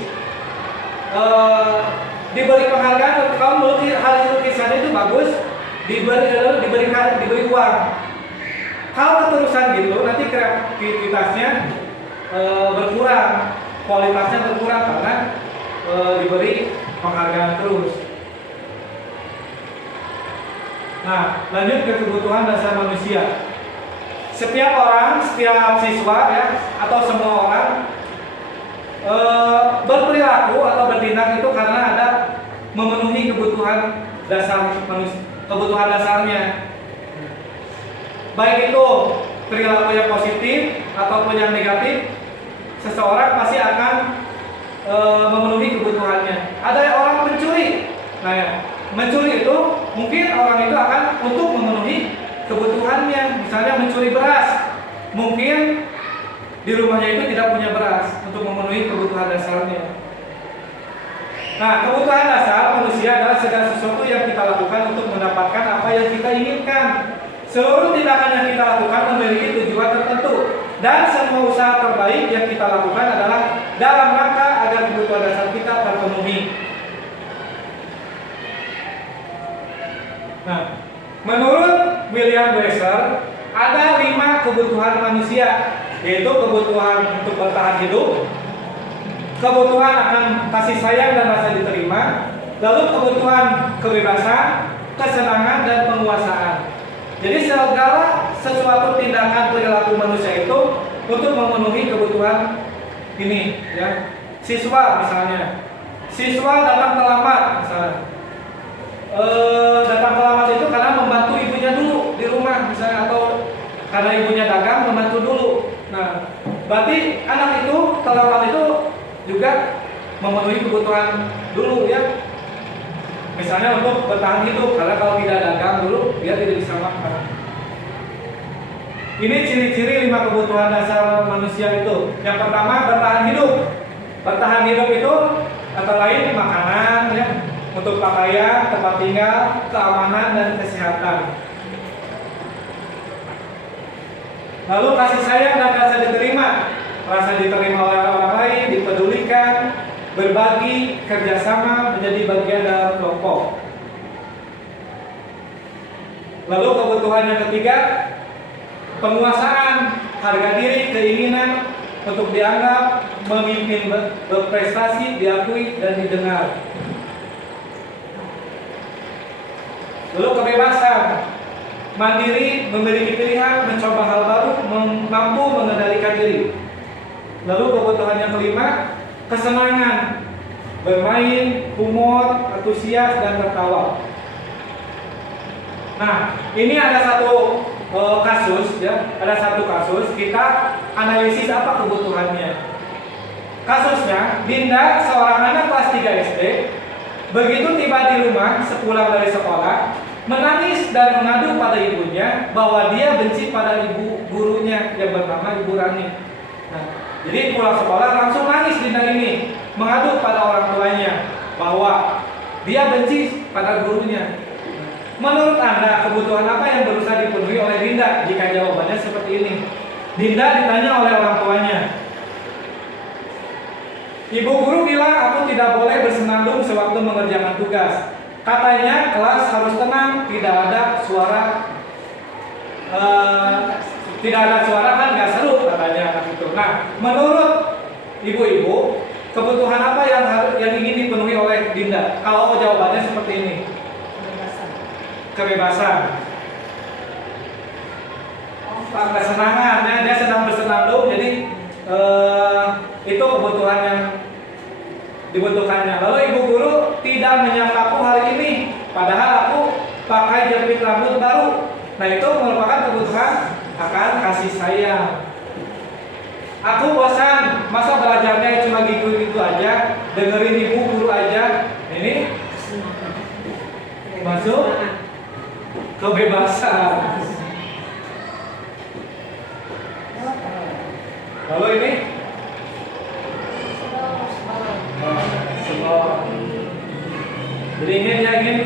diberi penghargaan, kalau melukis hasil lukisannya itu bagus, diberi uang. Kalau keterusan gitu, nanti kreativitasnya berkurang, kualitasnya berkurang karena diberi penghargaan terus. Nah, lanjut ke kebutuhan dasar manusia. Setiap orang, setiap siswa ya, atau semua orang berperilaku atau bertindak itu karena ada memenuhi kebutuhan dasarnya. Baik itu perilaku yang positif ataupun yang negatif, seseorang pasti akan memenuhi kebutuhannya. Ada orang mencuri. Nah ya, mencuri itu mungkin orang itu akan untuk memenuhi kebutuhannya. Misalnya mencuri beras, mungkin di rumahnya itu tidak punya beras untuk memenuhi kebutuhan dasarnya. Nah, kebutuhan dasar manusia adalah segala sesuatu yang kita lakukan untuk mendapatkan apa yang kita inginkan. Seluruh tindakan yang kita lakukan memiliki tujuan tertentu, dan semua usaha terbaik yang kita lakukan adalah dalam rangka agar kebutuhan dasar kita terpenuhi. Nah, menurut William Glasser ada 5 kebutuhan manusia, yaitu kebutuhan untuk bertahan hidup, kebutuhan akan kasih sayang dan rasa diterima, lalu kebutuhan kebebasan, kesenangan dan penguasaan. Jadi segala sesuatu tindakan perilaku manusia itu untuk memenuhi kebutuhan ini ya. Siswa misalnya, siswa datang terlambat misalnya. Datang terlambat itu karena membantu ibunya dulu di rumah misalnya, atau karena ibunya dagang membantu dulu. Nah, berarti anak itu terlambat itu juga memenuhi kebutuhan dulu ya. Misalnya untuk bertahan hidup, karena kalau tidak dagang dulu dia tidak bisa makan. Ini ciri-ciri 5 kebutuhan dasar manusia itu. Yang pertama, bertahan hidup. Bertahan hidup itu antara lain makanan, ya, untuk pakaian, tempat tinggal, keamanan dan kesehatan. Lalu kasih sayang dan rasa diterima. Rasa diterima oleh orang lain, dipedulikan, berbagi, kerjasama, menjadi bagian dalam kelompok. Lalu kebutuhan yang ketiga, penguasaan, harga diri, keinginan untuk dianggap, memimpin, berprestasi, diakui, dan didengar. Lalu kebebasan, mandiri, memiliki pilihan, mencoba hal baru, mampu mengendalikan diri. Lalu kebutuhan yang kelima, kesenangan, bermain, humor, antusias, dan tertawa. Nah, ini ada satu kasus, ya, ada satu kasus kita analisis apa kebutuhannya. Kasusnya, Dinda, seorang anak kelas 3 SD, begitu tiba di rumah sepulang dari sekolah, menangis dan mengadu pada ibunya bahwa dia benci pada ibu gurunya yang bernama Ibu Rani. Nah, jadi pulang sekolah langsung nangis Dinda ini, mengadu pada orang tuanya bahwa dia benci pada gurunya. Menurut Anda, kebutuhan apa yang berusaha dipenuhi oleh Dinda jika jawabannya seperti ini? Dinda ditanya oleh orang tuanya. Ibu guru bilang aku tidak boleh bersenandung sewaktu mengerjakan tugas. Katanya kelas harus tenang, tidak ada suara kan nggak seru katanya anak itu. Nah, menurut ibu-ibu, kebutuhan apa yang ingin dipenuhi oleh Dinda? Kalau jawabannya seperti ini. Kebebasan, kesenangan, ya, dia sedang bersenandung, jadi itu kebutuhan yang dibutuhkannya. Lalu ibu guru tidak menyapaku hari ini, padahal aku pakai jepit rambut baru. Nah, itu merupakan kebutuhan akan kasih sayang. Aku bosan, masa belajarnya cuma gitu-gitu aja, dengerin ibu guru aja. Ini masuk kebebasan. Lalu ini jadi ini dia ingin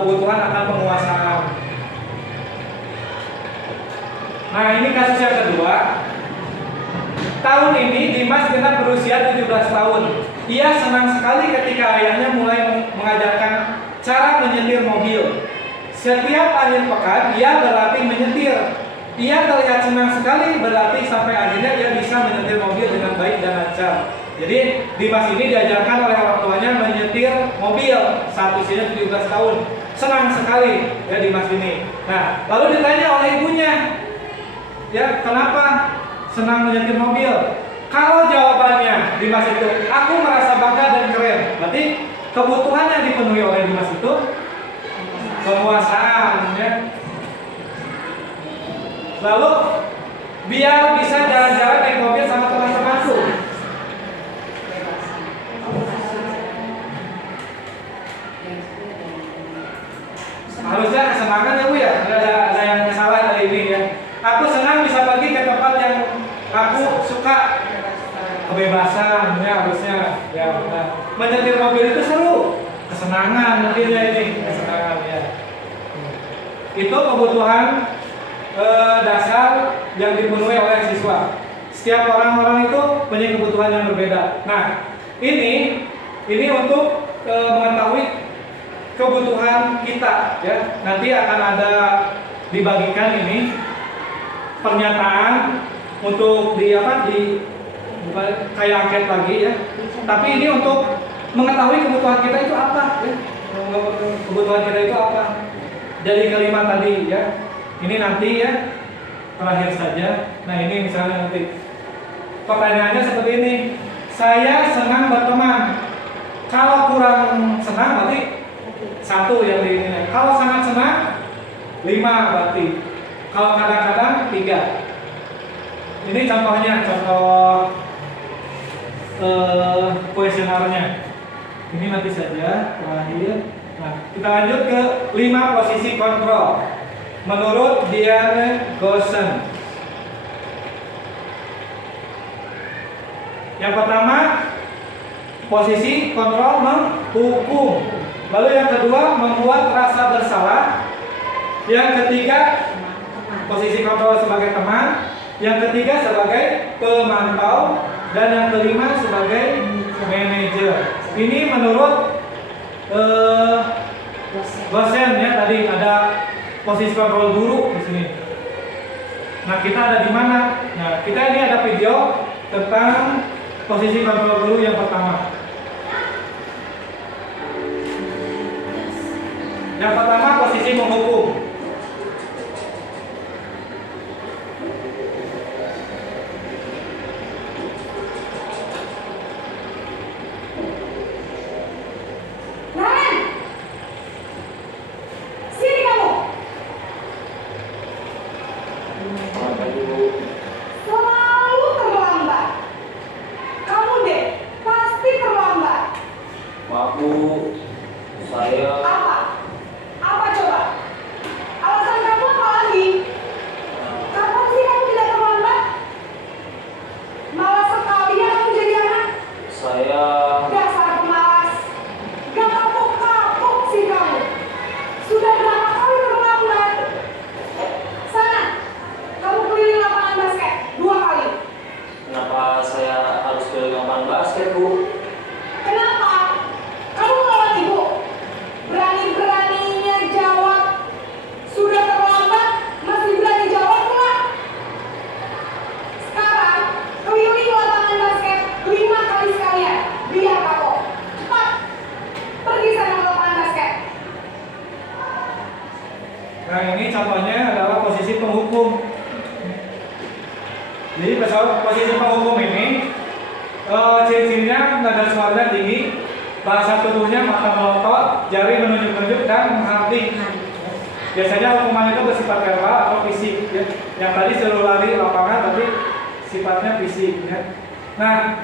kebutuhan akan penguasaan. Nah, ini kasus yang kedua. Tahun ini Dimas genap berusia 17 tahun. Ia senang sekali ketika ayahnya mulai mengajarkan cara menyetir mobil. Setiap akhir pekan ia berlatih menyetir. Ia terlihat senang sekali berlatih sampai akhirnya ia bisa menyetir mobil dengan baik dan lancar. Jadi Dimas ini diajarkan oleh orang tuanya menyetir mobil saat usianya 17 tahun. Senang sekali ya Dimas ini. Nah, lalu ditanya oleh ibunya, ya kenapa senang menyetir mobil? Kalau jawabannya Dimas itu, aku merasa bangga dan keren. Berarti kebutuhan yang dipenuhi oleh Dimas itu penguasaan, ya. Lalu biar bisa jalan-jalan naik mobil sama teman-temanku. Harusnya kesenangan ya Bu ya, ada yang salah dari ini ya. Aku senang bisa pergi ke tempat yang aku suka. Kebebasan ya harusnya ya. Nah, menyetir mobil itu seru, kesenangan mungkin ya ini, kesenangan ya. Itu kebutuhan dasar yang dipenuhi oleh siswa. Setiap orang-orang itu punya kebutuhan yang berbeda. Nah, ini untuk mengetahui kebutuhan kita ya. Nanti akan ada dibagikan ini pernyataan untuk bukan kayak angket lagi ya. Tapi ini untuk mengetahui kebutuhan kita itu apa ya. Kebutuhan kita itu apa. Dari kalimat tadi ya. Ini nanti ya terakhir saja. Nah, ini misalnya nanti pertanyaannya seperti ini. Saya senang berteman. Kalau kurang senang berarti 1 yang di ini. Kalau sangat senang 5 berarti. Kalau kadang-kadang 3. Ini contohnya, contoh kuesionernya. Ini nanti saja terakhir. Nah, kita lanjut ke 5 posisi kontrol. Menurut Diane Gossen. Yang pertama, posisi kontrol menghukum. Lalu yang kedua, membuat rasa bersalah. Yang ketiga, posisi kontrol sebagai teman. Yang ketiga sebagai pemantau. Dan yang kelima sebagai manajer. Ini menurut dosen ya, tadi ada posisi kontrol guru di sini. Nah, kita ada di mana? Nah, kita ini ada video tentang posisi kontrol guru yang pertama. Yang pertama, posisi menghukum. Naren, sini kamu. Selamat pagi Bu. Selalu terlambat. Kamu deh, pasti terlambat. Maaf Bu, saya Apa? Apa coba? Alasan kamu apa lagi? Kapan sih kamu tidak terlambat? Malas sekali ya kamu jadi anak. saya Dasar pemalas. Gak kapok-kapok sih kamu. Sudah berapa kali terlambat? Sana, kamu keliling lapangan basket 2 kali. kenapa saya harus keliling lapangan basket Bu? Kenapa? Kamu ngelawan ibu. Berani-beraninya jawab. Sudah terlambat, masih berani jawab nggak? Sekarang, keliling lapangan basket 5 kali sekalian. Biar kapok. Cepat. Pergi sana ke lapangan basket. Nah, ini contohnya adalah posisi penghukum. Jadi posisi penghukum ini ciri-cirinya nada suaranya tinggi, bahasa tubuhnya mata melotot, jari menunjuk-nunjuk dan mengharding. Biasanya hukuman itu bersifat verbal atau fisik. Ya. Yang tadi suruh lari lapangan, tapi sifatnya fisik. Ya. Nah,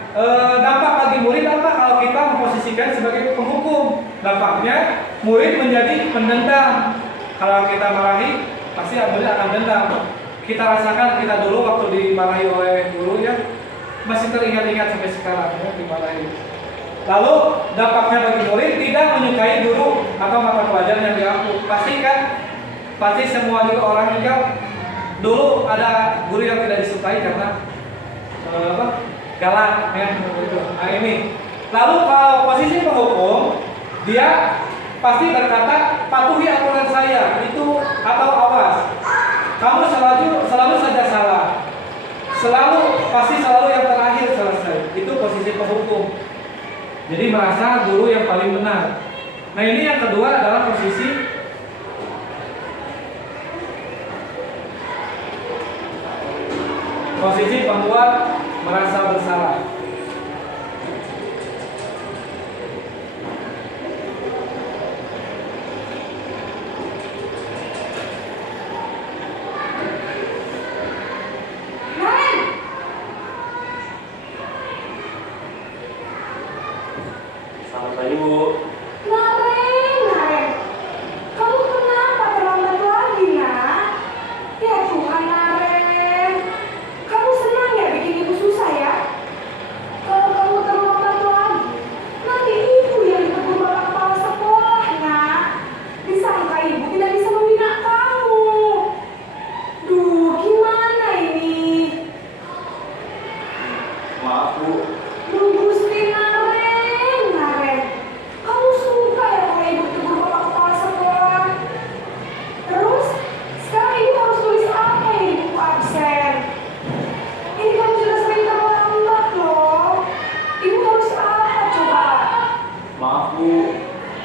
dampak bagi murid apa kalau kita memposisikan sebagai penghukum? Dampaknya murid menjadi pendendam. Kalau kita marahi, pasti murid akan dendam. Kita rasakan kita dulu waktu dimarahi oleh guru ya, masih teringat-ingat sampai sekarang ya, dimarahi. Lalu dampaknya bagi murid tidak menyukai guru atau mata pelajaran yang dihapus. Pasti semua juga orang juga dulu ada guru yang tidak disukai karena galak ya gitu. Nah ini. Lalu kalau posisi penghukum, dia pasti berkata patuhi aturan saya itu atau awas. Kamu selalu saja salah. Pasti selalu yang terakhir selesai. Itu posisi penghukum. Jadi merasa guru yang paling benar. Nah ini yang kedua adalah posisi pembuat merasa bersalah. Naren, Selamat pagi Bu. Naren, kamu kenapa terlambat lagi nak? Ya Tuhan Naren, kamu senang ya bikin ibu susah ya? Kalau kamu terlambat lagi, nanti ibu yang ditegur bapak kepala sekolah nak. Disangka ibu tidak bisa membina kamu. Duh, gimana ini? Maaf Bu, Duh Gusti Naren, kamu suka ya kalau ibu tegur bapak kepala sekolah? Terus, sekarang ibu harus tulis apa yang di buku absen? Ini kamu sudah sering terlambat loh. Ibu harus apa coba? maaf Bu,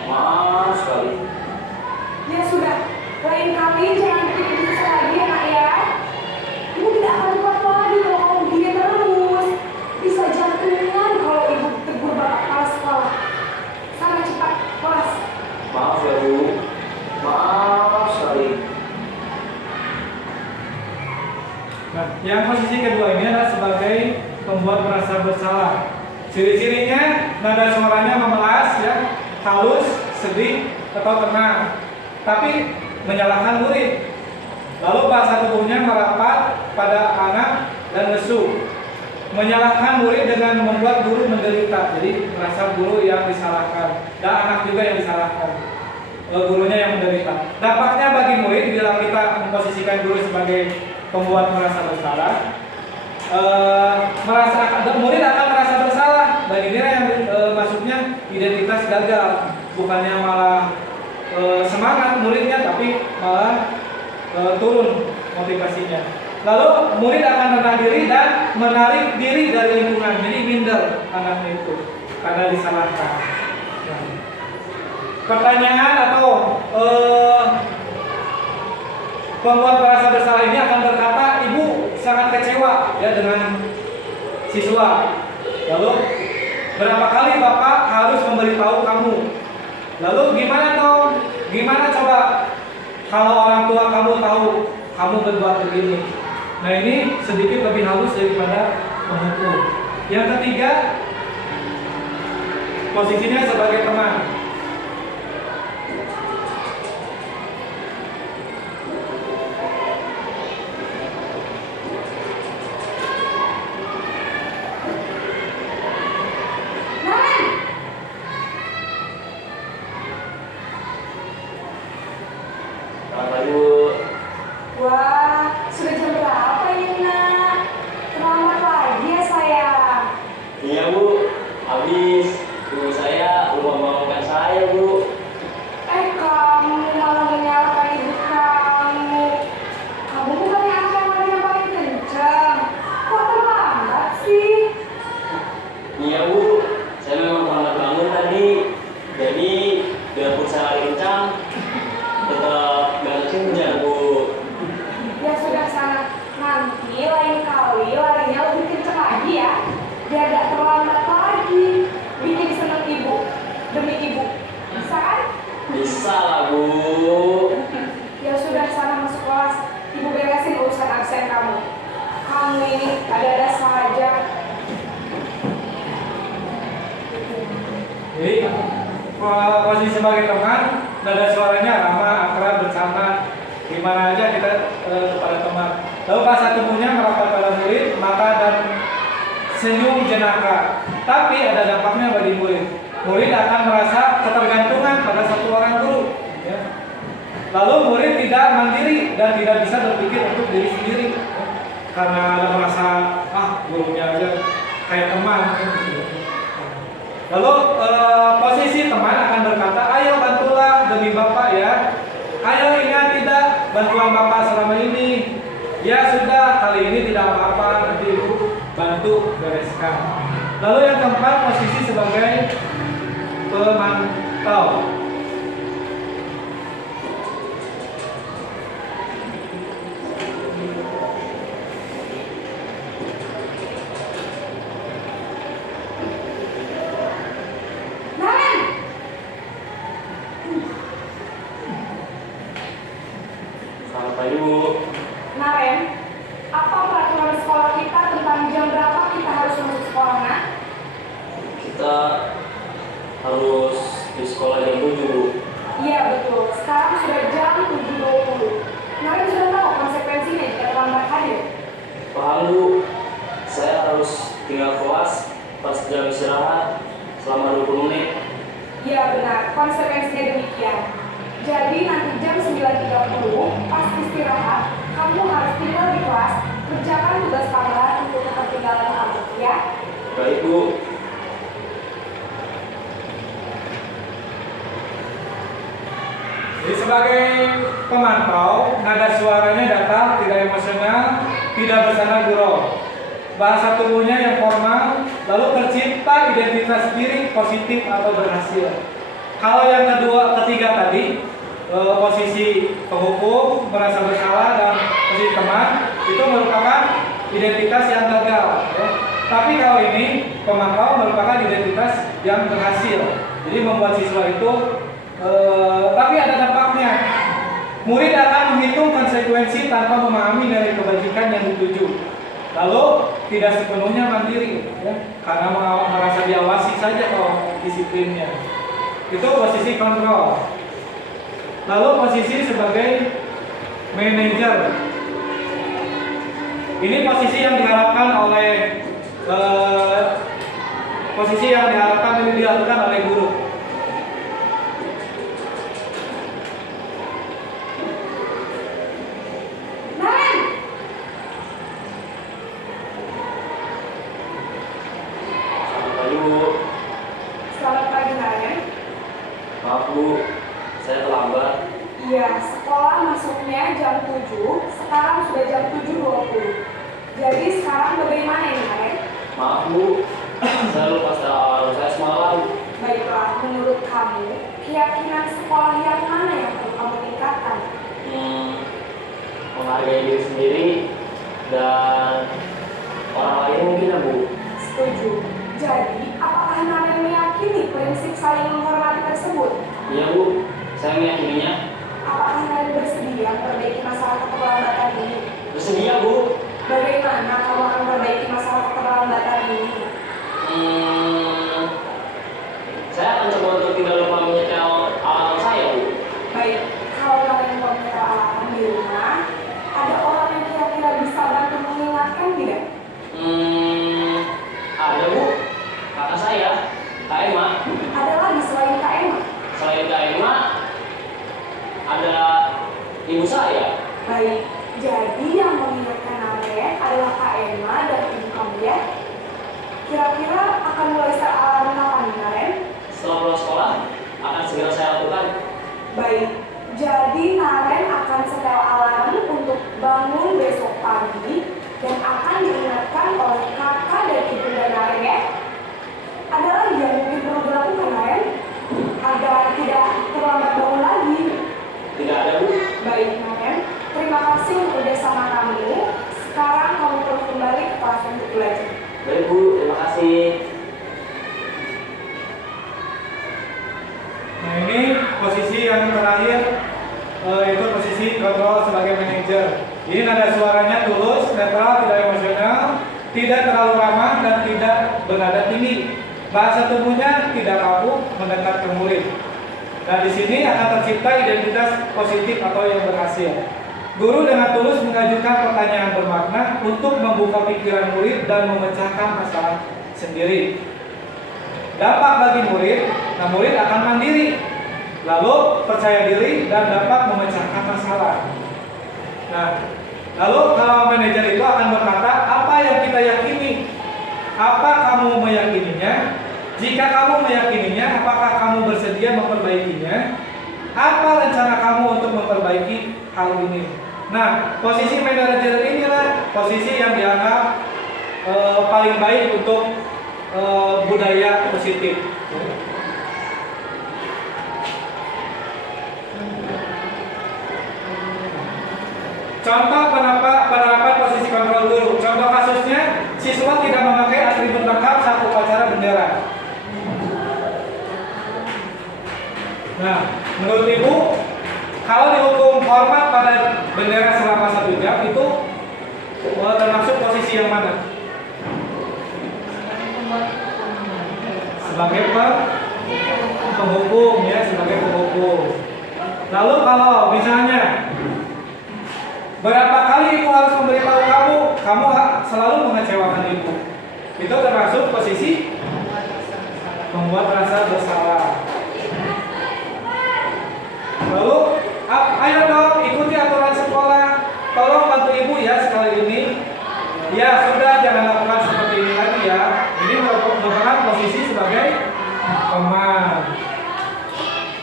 maaf sekali. Ya sudah, lain kali jangan bikin ibu susah lagi ya nak ya. Ibu tidak akan kuat lagi kalau kamu begini terus. Bisa jantungan kalau ibu tegur bapak kepala sekolah. Sana cepat, kelas. Maaf ya Bu, maaf sekali. Nah, yang posisi kedua ini adalah sebagai pembuat merasa bersalah. Ciri-cirinya nada suaranya memelas ya, halus, sedih atau tenang, tapi menyalahkan murid. Lalu bahasa tubuhnya merapat pada anak dan lesu. Menyalahkan murid dengan dengan membuat guru menderita. Jadi merasa guru yang disalahkan dan anak juga yang disalahkan, gurunya yang menderita. Dampaknya bagi murid bila kita memposisikan guru sebagai pembuat merasa bersalah, murid akan merasa bersalah dan inilah yang maksudnya identitas gagal, bukannya malah semangat muridnya tapi malah turun motivasinya. Lalu murid akan rendah diri dan menarik diri dari lingkungan, jadi minder anaknya itu karena disalahkan. Pertanyaan atau pembuat merasa bersalah ini akan berkata, ibu sangat kecewa ya dengan siswa. Lalu berapa kali bapak harus memberitahu kamu? Lalu gimana dong? Gimana coba kalau orang tua kamu tahu kamu berbuat begini? Nah ini sedikit lebih halus daripada menghukum. Yang ketiga, posisinya sebagai teman. Selamat pagi, Bu. Wah, sudah jam berapa ini, Nak? Selamat pagi ya, sayang. Iya, Bu. Habis ibu saya lupa membangunkan saya, Bu. Kamu malah menyalahkan ibu kamu. Kamu bukannya anak yang paling kencang. Kok terlambat sih? Iya, Bu. Saya memang terlambat bangun tadi. Jadi, biarpun saya lari kencang, tetap gak kencang, Bu. Ya sudah sana. Nanti lain kali larinya lebih kencang lagi ya. Biar gak terlambat lagi. Bikin seneng ibu. Demi ibu. Bisa kan? Bisa lah, Bu. Ya sudah sana masuk kelas. Ibu beresin urusan absen kamu. Kamu ini ada-ada saja. Jadi posisi sebagai teman, nada suaranya ramah, akrab, bersama, gimana aja kita pada teman. Lalu bahasa tubuhnya merapat pada murid, mata dan senyum jenaka. Tapi ada dampaknya bagi murid. Murid akan merasa ketergantungan pada satu orang guru. Ya. Lalu murid tidak mandiri dan tidak bisa berpikir untuk diri sendiri. Ya. Karena ada merasa, gurunya aja kayak teman. Ya. Lalu posisi teman akan berkata, ayo bantulah demi bapak ya. Ayo ingat tidak bantuan bapak selama ini. Ya sudah, kali ini tidak apa-apa, nanti ibu bantu bereskan. Lalu yang keempat, posisi sebagai pemantau. Selamat pagi, Bu. Naren, apa peraturan sekolah kita tentang jam berapa kita harus masuk sekolah, Nak? Kita harus di sekolah jam 7, Bu. Iya betul, sekarang sudah jam 7.20. Naren sudah tahu konsekuensinya jika terlambat hadir. Paham, Bu. Saya harus tinggal kelas pas jam istirahat selama 20 menit. Iya benar, konsekuensinya demikian. Jadi nanti jam 9.30 pas istirahat, kamu harus tinggal di kelas, kerjakan tugas tambahan untuk ketertinggalan kamu, ya? Baik, Bu. Jadi sebagai pemantau, nada suaranya datar, tidak emosional, tidak bersandar gurau. Bahasa tubuhnya yang formal, lalu tercipta identitas diri positif atau berhasil. Kalau yang ketiga tadi, posisi penghukum, merasa bersalah, dan posisi teman, itu merupakan identitas yang gagal. Ya. Tapi kalau ini, pemantau merupakan identitas yang berhasil. Jadi membuat siswa itu, tapi ada dampaknya. Murid akan menghitung konsekuensi tanpa memahami dari kebajikan yang dituju. Lalu tidak sepenuhnya mandiri, ya, karena merasa diawasi saja kalau disiplinnya. Itu posisi kontrol. Lalu posisi sebagai manajer. Ini posisi yang diharapkan oleh posisi yang diharapkan ini dilakukan oleh guru. Naren, Selamat pagi Bu. selamat pagi Naren. Maaf Bu, saya terlambat. Iya, sekolah masuknya jam 7, sekarang sudah jam 7.20. Jadi sekarang bagaimana ini Naren? Maaf Bu, saya lupa alarm saya semalam. Baiklah, menurut kamu, keyakinan sekolah yang mana yang perlu kamu tingkatkan? Menghargai diri sendiri dan orang lain mungkin ya Bu. Setuju. Jadi, apakah Naren meyakini prinsip saling menghormati tersebut? Iya Bu, saya meyakininya. Apakah Naren bersedia memperbaiki masalah keterlambatan ini? Bersedia Bu. Bagaimana kamu akan memperbaiki masalah keterlambatan ini? Saya akan coba untuk tidak lupa menyetel alarm saya Bu. Baik, kalau Naren mau menyetel alarm di rumah, ada orang yang kira-kira bisa bantu mengingatkan tidak? Ada Bu, kakak saya, Kak Emma. Ada lagi selain Kak Emma? Selain Kak Emma, ada ibu saya. Baik, jadi yang mengingatkan Naren adalah Kak Emma dan ibu kamu ya? Kira-kira akan mulai start alarm kapan nih Naren? Setelah pulang sekolah, akan segera saya lakukan. Baik, jadi Naren akan setel alarm untuk bangun besok pagi dan akan diingatkan oleh kakak dan ibunda Naren ya? Ada lagi yang mungkin perlu dilakukan Naren? Agar tidak terlambat bangun lagi. Tidak ada Bu. Baik Naren, terima kasih untuk kerjasama kamu. Sekarang kamu perlu kembali ke kelas untuk belajar. Baik Bu, terima kasih. Nah ini posisi yang terakhir, itu posisi kontrol sebagai manajer. Ini nada suaranya tulus, netral, tidak emosional, tidak terlalu ramah dan tidak bernada tinggi. Bahasa tubuhnya tidak kaku, mendekat ke murid. Nah di sini akan tercipta identitas positif atau yang berhasil. Guru dengan tulus mengajukan pertanyaan bermakna untuk membuka pikiran murid dan memecahkan masalah sendiri. Dampak bagi murid, nah murid akan mandiri, lalu percaya diri dan dapat memecahkan masalah. Nah, lalu kalau manajer itu akan berkata, apa yang kita yakini? Apa kamu meyakininya? Jika kamu meyakininya, apakah kamu bersedia memperbaikinya? Apa rencana kamu untuk memperbaiki hal ini? Nah, posisi manajer inilah posisi yang dianggap paling baik untuk budaya positif. Contoh penerapan posisi kontrol guru. Contoh kasusnya, siswa tidak memakai atribut lengkap saat upacara bendera. Nah, menurut Ibu, kalau dihukum hormat pada bendera selama 1 jam itu termasuk posisi yang mana? Sebagai penghukum ya, sebagai penghukum. Lalu kalau misalnya berapa kali ibu harus memberitahu kamu selalu mengecewakan ibu, itu termasuk posisi membuat rasa bersalah. Lalu ayo dong ikuti aturan sekolah, tolong bantu ibu ya sekali ini. Ya sudah, jangan lakukan seperti ini lagi ya. Ini merupakan posisi sebagai teman.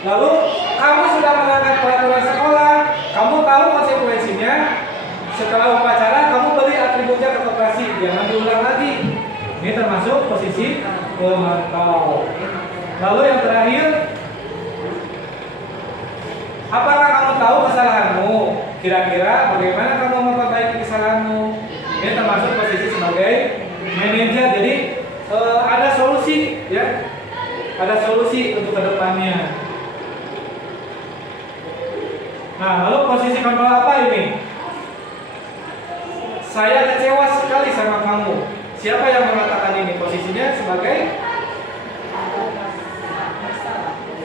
Lalu kamu sudah melanggar peraturan sekolah, kamu tahu konsekuensinya. Setelah upacara kamu beli atributnya ke koperasi, jangan diulang lagi. Ini termasuk posisi memantau. Lalu yang terakhir, apakah kamu tahu kesalahanmu? Kira-kira bagaimana kamu memperbaiki kesalahanmu? Ini termasuk posisi sebagai manajer. Jadi ada solusi ya, ada solusi untuk kedepannya. Nah, lalu posisi kontrol apa ini? Saya kecewa sekali sama kamu. Siapa yang mengatakan ini? Posisinya sebagai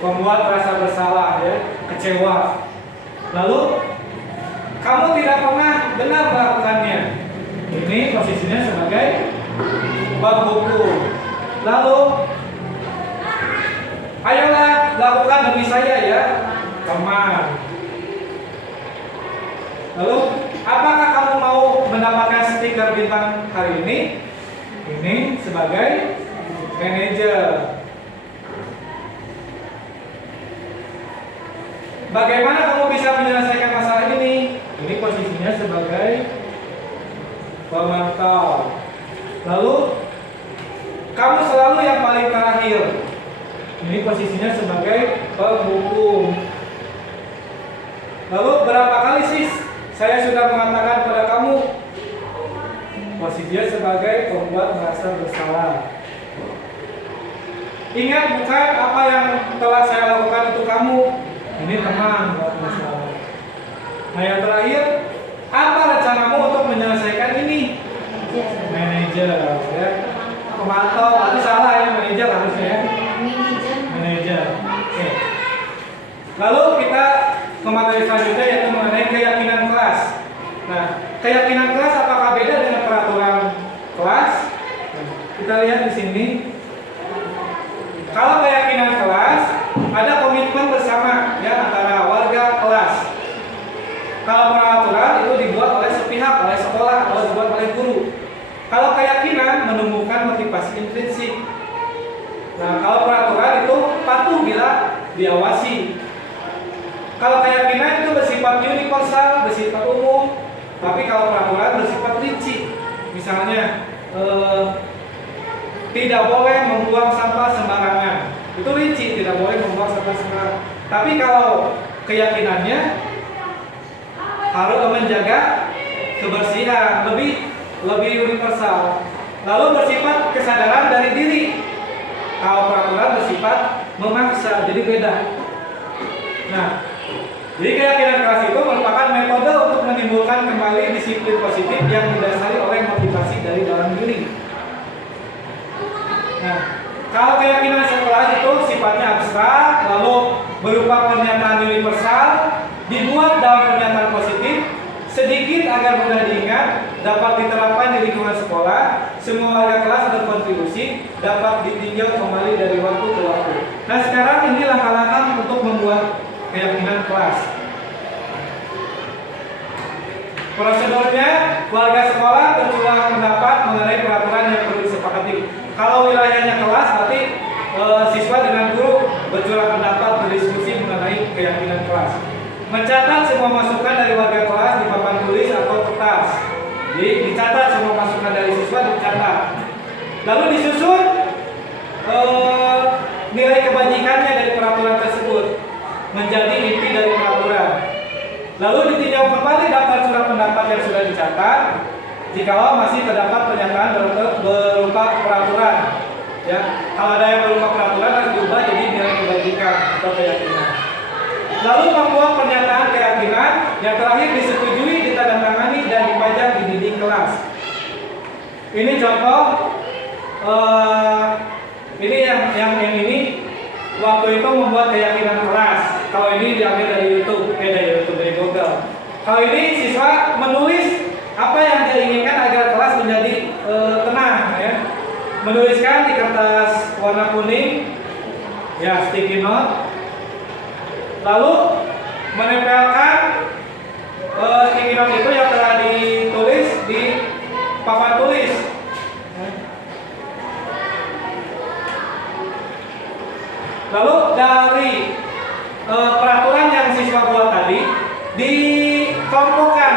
membuat rasa bersalah ya, kecewa. Lalu kamu tidak pernah benar melakukannya. Ini posisinya sebagai bab hukum. Lalu, ayolah lakukan demi saya ya, teman. Lalu, apakah kamu mau mendapatkan stiker bintang hari ini? Ini sebagai manajer. Bagaimana kamu bisa menyelesaikan masalah ini? Ini posisinya sebagai pemantau. Lalu, kamu selalu yang paling terakhir. Ini posisinya sebagai penghukum. Lalu, berapa kali sih saya sudah mengatakan pada kamu? Posisinya sebagai pembuat merasa bersalah. Ingat bukan apa yang telah saya lakukan untuk kamu. Ini teman buat masalah. Nah yang terakhir, apa rencanamu untuk menyelesaikan ini? Manajer, ya. Pemantau, berarti salah ya manajer harusnya ya. Manajer. Oke. Lalu kita ke materi selanjutnya yaitu mengenai keyakinan kelas. Nah, keyakinan kelas apakah beda dengan peraturan kelas? Nah, kita lihat di sini. Kalau keyakinan kelas ada komitmen bersama ya antara warga kelas. Kalau peraturan itu dibuat oleh sepihak, oleh sekolah atau dibuat oleh guru. Kalau keyakinan menumbuhkan motivasi intrinsik. Nah, kalau peraturan itu patuh bila diawasi. Kalau keyakinan itu bersifat universal, bersifat umum, tapi kalau peraturan bersifat rinci. Misalnya, tidak boleh membuang sampah sembarangan. Itu rinci, tidak boleh membuang sampah sembarangan. Tapi kalau keyakinannya harus menjaga kebersihan, lebih universal. Lalu bersifat kesadaran dari diri. Kalau peraturan bersifat memaksa, jadi beda. Nah, jadi keyakinan kelas itu merupakan metode untuk menimbulkan kembali disiplin positif yang didasari oleh motivasi dari dalam diri. Nah, kalau keyakinan sekelas itu sifatnya abstrak, lalu berupa pernyataan universal, dibuat dalam pernyataan positif, sedikit agar mudah diingat, dapat diterapkan di lingkungan sekolah, semua warga kelas berkontribusi, dapat ditinjau kembali dari waktu ke waktu. Nah, sekarang ini langkah-langkah untuk membuat keyakinan kelas. Prosedurnya, warga sekolah berjuang pendapat mengenai peraturan yang perlu disepakati. Kalau wilayahnya kelas, berarti siswa dengan guru berjuang pendapat berdiskusi mengenai keyakinan kelas. Mencatat semua masukan dari warga kelas di papan tulis atau kertas. Jadi dicatat semua masukan dari siswa, dicatat. Lalu disusun nilai kebajikannya dari peraturan tersebut menjadi inti dari peraturan. Lalu ditinjau kembali daftar surat pendapat yang sudah dicatat. Jikalau masih terdapat pernyataan berupa peraturan, ya, kalau ada yang berupa peraturan harus diubah jadi nilai kebajikan atau keyakinan. Lalu membuat pernyataan keyakinan yang terakhir disetujui, ditandatangani dan dipajang di dinding kelas. Ini contoh, ini yang ini waktu itu membuat keyakinan kelas. Kalau ini diambil dari YouTube, dari Google. Kalau ini siswa menulis apa yang dia inginkan agar kelas menjadi tenang, ya. Menuliskan di kertas warna kuning, ya, sticky note. Lalu menempelkan sticky note itu yang telah ditulis di papan tulis. Lalu dari peraturan yang siswa buat tadi dikelompokkan.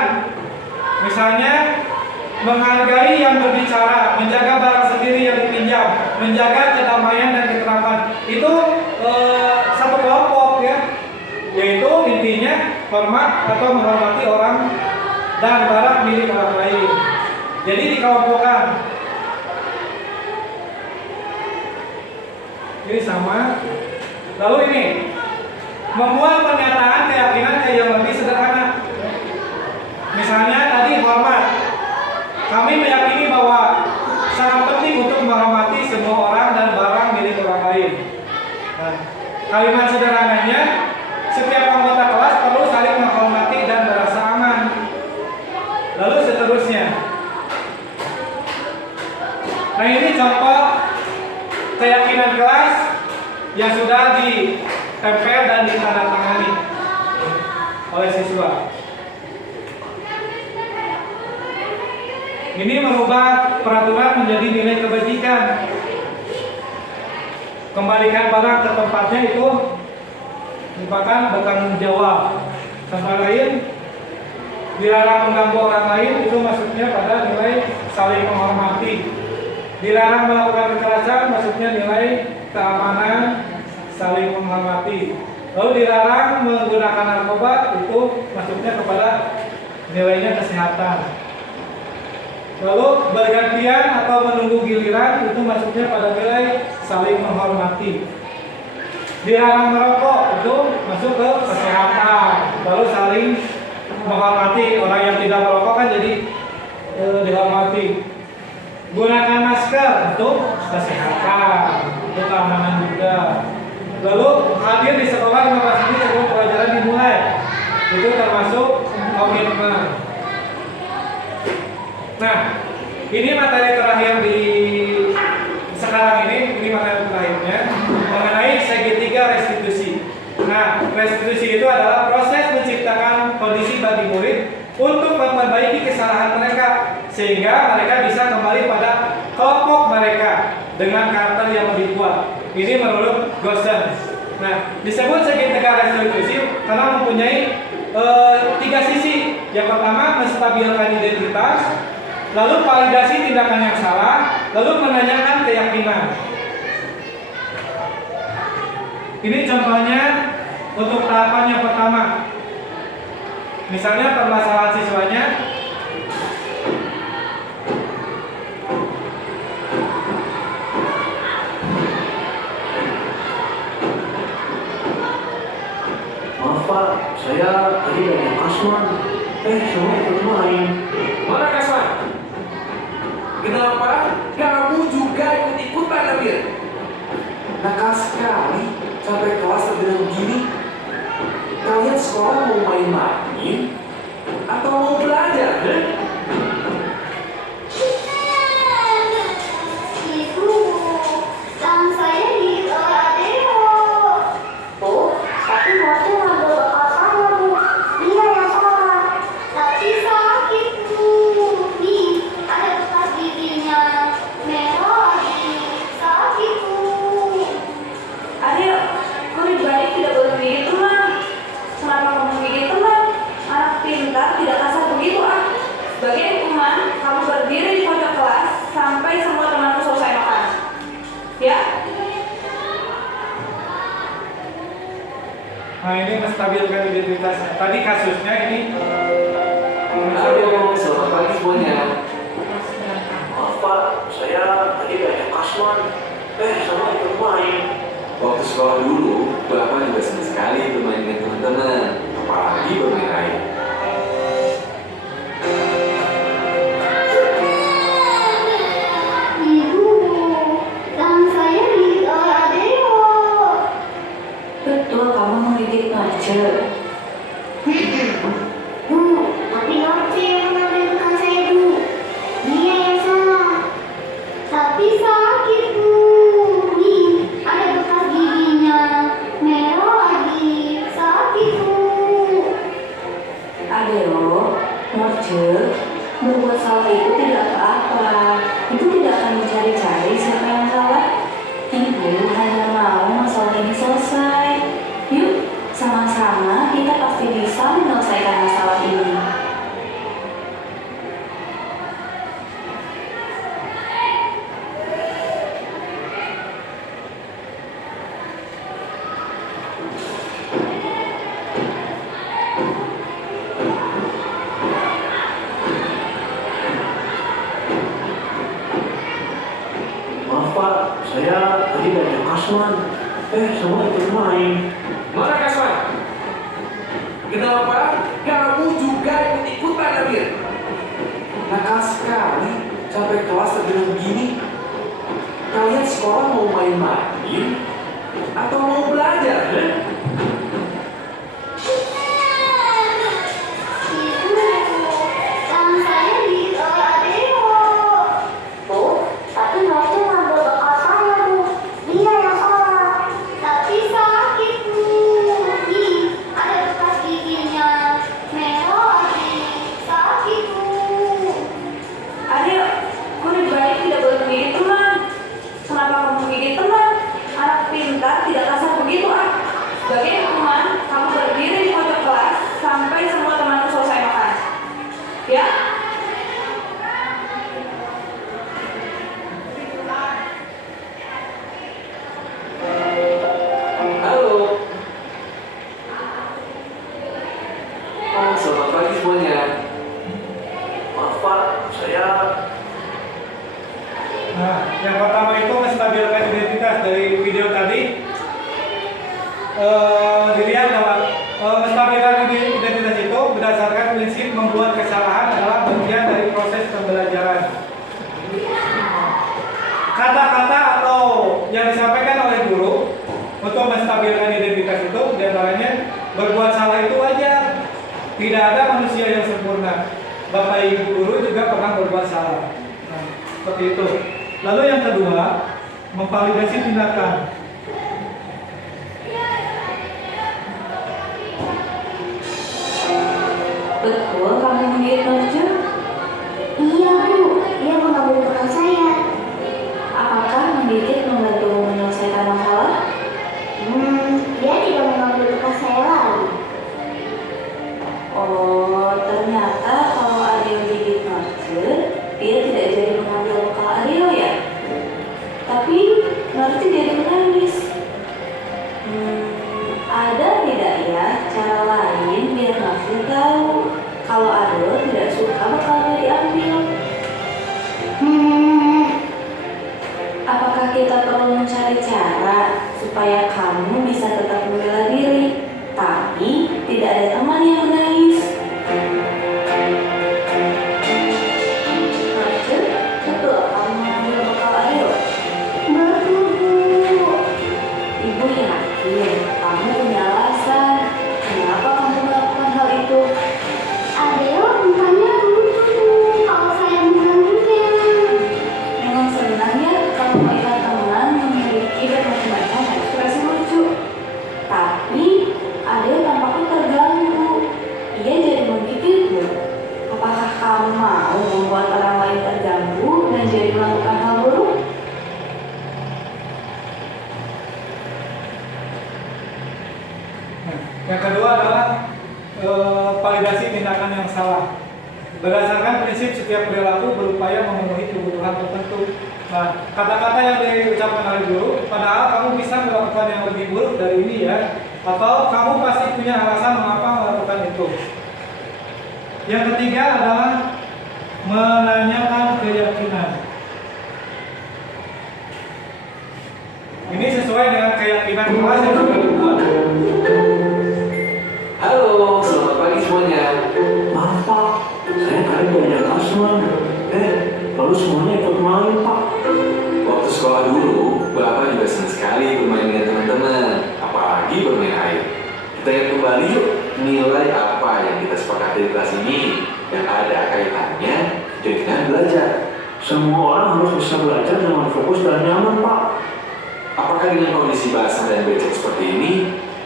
Misalnya menghargai yang berbicara, menjaga barang sendiri yang dipinjam, menjaga kedamaian dan keteraman. Itu satu kelompok, ya. Yaitu intinya hormat atau menghormati orang dan barang milik orang lain. Jadi dikelompokkan. Ini sama. Lalu ini membuat pernyataan keyakinan yang lebih sederhana. Misalnya tadi hormat. Kami meyakini bahwa sangat penting untuk menghormati semua orang dan barang milik orang lain. Nah, kalimat sederhananya, setiap anggota kelas perlu saling menghormati dan merasa aman. Lalu seterusnya. Nah, ini contoh yang sudah ditempel dan ditandatangani oleh siswa. Ini merubah peraturan menjadi nilai kebajikan. Kembalikan barang ke tempatnya itu merupakan bertanggung jawab. Contoh lain, dilarang mengganggu orang lain, itu maksudnya pada nilai saling menghormati. Dilarang melakukan kekerasan, maksudnya nilai keamanan, saling menghormati. Lalu dilarang menggunakan narkoba, itu maksudnya kepada nilainya kesehatan. Lalu bergantian atau menunggu giliran, itu maksudnya pada nilai saling menghormati. Dilarang merokok, itu masuk ke kesehatan. Lalu saling menghormati, orang yang tidak merokok kan jadi dihormati. Gunakan masker untuk kesehatan, untuk keamanan juga. Lalu hadir di sekolah 15 menit sebelum pelajaran dimulai, itu termasuk komitmen. Nah, ini materi terakhir di sekarang ini materi terakhirnya mengenai segitiga restitusi. Nah, restitusi itu adalah proses menciptakan kondisi bagi murid untuk memperbaiki kesalahan mereka sehingga mereka bisa kembali pada kelompok mereka dengan karakter yang lebih kuat. Ini menurut Gosen. Nah, disebut segitiga restitusi karena mempunyai 3 sisi. Yang pertama, menstabilkan identitas, lalu validasi tindakan yang salah, lalu menanyakan keyakinan. Ini contohnya untuk tahapan yang pertama. Misalnya permasalahan siswanya Maaf Pak, saya tadi dari Kasman. Semua ikut main. Mana Kasman? Kenapa kamu juga ikut-ikutan, Nabil? Nakal sekali, sampai kelas terbilang begini. Kalian sekolah mau main-main atau mau belajar? Ibu, tangan saya di Adeo. Oh, tapi waktu ngambil bekal saya, Bu. Dia yang salah. Tapi sakit, Bu. Nih, ada bekas giginya. Merah lagi. Sakit, Bu. Adeo, kamu dibanding tidak boleh begitu, Ma. Kenapa kamu begitu, Ma? Anak pintar tidak kasar begitu, ah. Sebagai hukuman, kamu berdiri di pojok kelas sampai semua temanmu selesai makan. Ya? Nah, ini menstabilkan identitas. Tadi kasusnya ini Halo, selamat pagi semuanya. Maaf Pak, saya tadi dari Kasman. Semua ikut main. Waktu sekolah dulu, Bapak juga senang sekali bermain dengan teman-teman, apalagi bermain air. Ibu, tangan saya di Adeo. Betul, kamu menggigit Norce. Bu, tapi Norce yang mengambil bekal saya, Bu. Dia yang salah. Tapi sakit, Bu. Nih, ada bekas giginya. Merah lagi. Sakit, Bu. Adeo, Norce, berbuat salah itu tidak apa-apa. Itu tidak akan mencari-cari siapa yang salah. Ibu hanya mau masalah ini selesai. Yuk, sama-sama kita pasti bisa menyelesaikan masalah ini. Maaf Pak, saya tadi dari Kasman. Semua ikut main. Mana Kasman? Kenapa kamu juga ikut-ikutan, Nabil? Nakal sekali, sampai kelas terbilang begini. Kalian sekolah mau main-main atau mau belajar? Ibu, tangan saya di Adeo. Oh, tapi Norce ngambil bekal saya, Bu. Dia yang salah. saya Nah, yang pertama itu menstabilkan identitas dari video tadi. Dilihat bahwa menstabilkan identitas itu berdasarkan prinsip membuat kesalahan adalah bagian dari proses pembelajaran. Kata-kata atau yang disampaikan oleh guru untuk menstabilkan identitas itu diantaranya berbuat salah itu wajar. Tidak ada manusia yang sempurna. Bapak Ibu guru juga pernah berbuat salah. Nah, seperti itu. Lalu yang kedua, memvalidasi tindakan. Betul kamu mendidik Norjo? Iya Bu, dia mengambil peran saya. Apakah mendidik membantu menyelesaikan masalah? Dia tidak mengambil tugas saya lagi. Oh, ternyata kalau Adeo didik Norjo, dia tidak jadi mengambil bekal Adeo ya? Tapi Norjo jadi menangis. Ada tidak ya cara lain biar Norjo tahu kalau Adeo tidak suka bekalnya diambil? Apakah kita perlu mencari cara supaya kamu bisa tetap membela diri, tapi tidak ada teman yang menangis? Norjo, betul kamu mengambil bekal Adeo? Betul Bu. Ibu yakin kamu punya alasan kenapa kamu melakukan hal itu. Adeo bukannya lucu kalau saya mengambilnya. Memang senang ya kalau melihat teman memiliki bermacam-macam ekspresi lucu. Tapi Adeo tampaknya terganggu. Ia jadi memikirku. Apakah kamu mau membuat orang lain terganggu dan jadi melakukan hal buruk? Nah, yang kedua adalah validasi tindakan yang salah. Berdasarkan prinsip setiap perilaku berupaya memenuhi kebutuhan tertentu. Nah, kata-kata yang diucapkan oleh guru, padahal kamu bisa melakukan yang lebih buruk dari ini ya, atau kamu pasti punya alasan mengapa melakukan itu. Yang ketiga adalah menanyakan keyakinan. Ini sesuai dengan keyakinan kelas yang sudah dibuat. Halo, selamat pagi semuanya. maaf Pak, saya tadi banyak Kasman. Lalu semuanya ikut main Pak. Waktu sekolah dulu, Bapak juga senang sekali bermain dengan teman-teman, apalagi bermain air. Kita ingat kembali yuk, nilai apa yang kita sepakati di kelas ini yang ada kaitannya dengan belajar. Semua orang harus bisa belajar dengan fokus dan nyaman Pak. Apakah dengan kondisi basah dan becek seperti ini,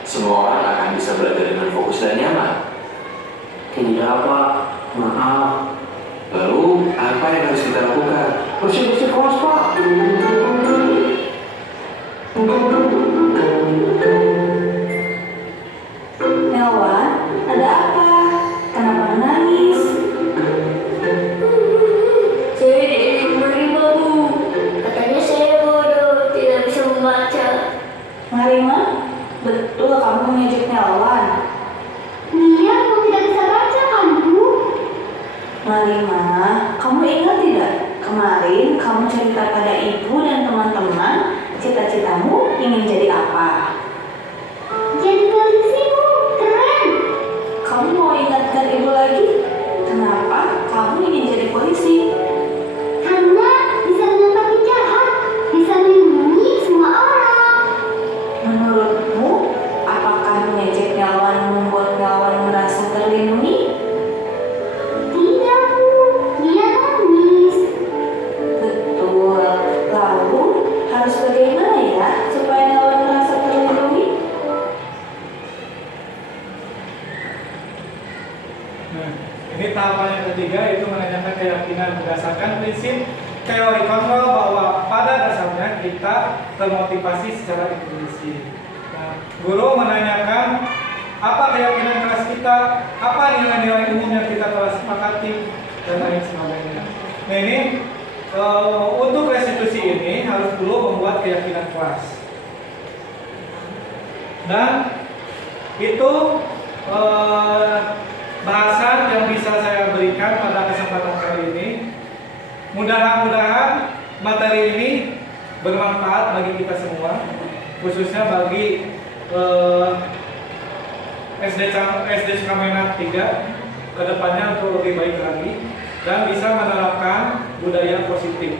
semua orang akan bisa belajar dengan fokus dan nyaman? Tidak Pak, maaf. Lalu, apa yang harus kita lakukan? Bersih-bersih kelas Pak. Melwan, ada apa? Kenapa menangis? Saya diterima Bu. Katanya saya bodoh, tidak bisa membaca. Marima, betul kamu mengejek Melwan. Dia kok tidak bisa baca kan Bu? Marima, kamu ingat tidak? Kemarin kamu cerita pada ibu dan teman-teman cita-citamu ingin jadi apa? Jadi polisi Bu, keren. Kamu mau ingatkan ibu lagi? Kenapa kamu ingin jadi polisi? Karena bisa menangkap penjahat, bisa melindungi semua orang. Menurutmu, apakah mengejek Melwan membuat Melwan merasa terlindungi? Tidak Bu, dia nangis. Betul. Lalu harus bagaimana ya supaya Melwan merasa terlindungi? Nah, ini tahapan yang ketiga itu menanyakan keyakinan berdasarkan prinsip teori kontrol bahwa pada dasarnya kita termotivasi secara intuisi. Nah, guru menanyakan apa keyakinan kelas kita, apa nilai-nilai umum yang kita telah sepakati, dan lain sebagainya. Nah ini untuk restitusi ini harus dulu membuat keyakinan kelas. Dan itu bahasan yang bisa saya berikan pada kesempatan kali ini. Mudah-mudahan materi ini bermanfaat bagi kita semua, khususnya bagi SD Sukamenat 3 kedepannya untuk lebih baik lagi dan bisa menerapkan budaya positif.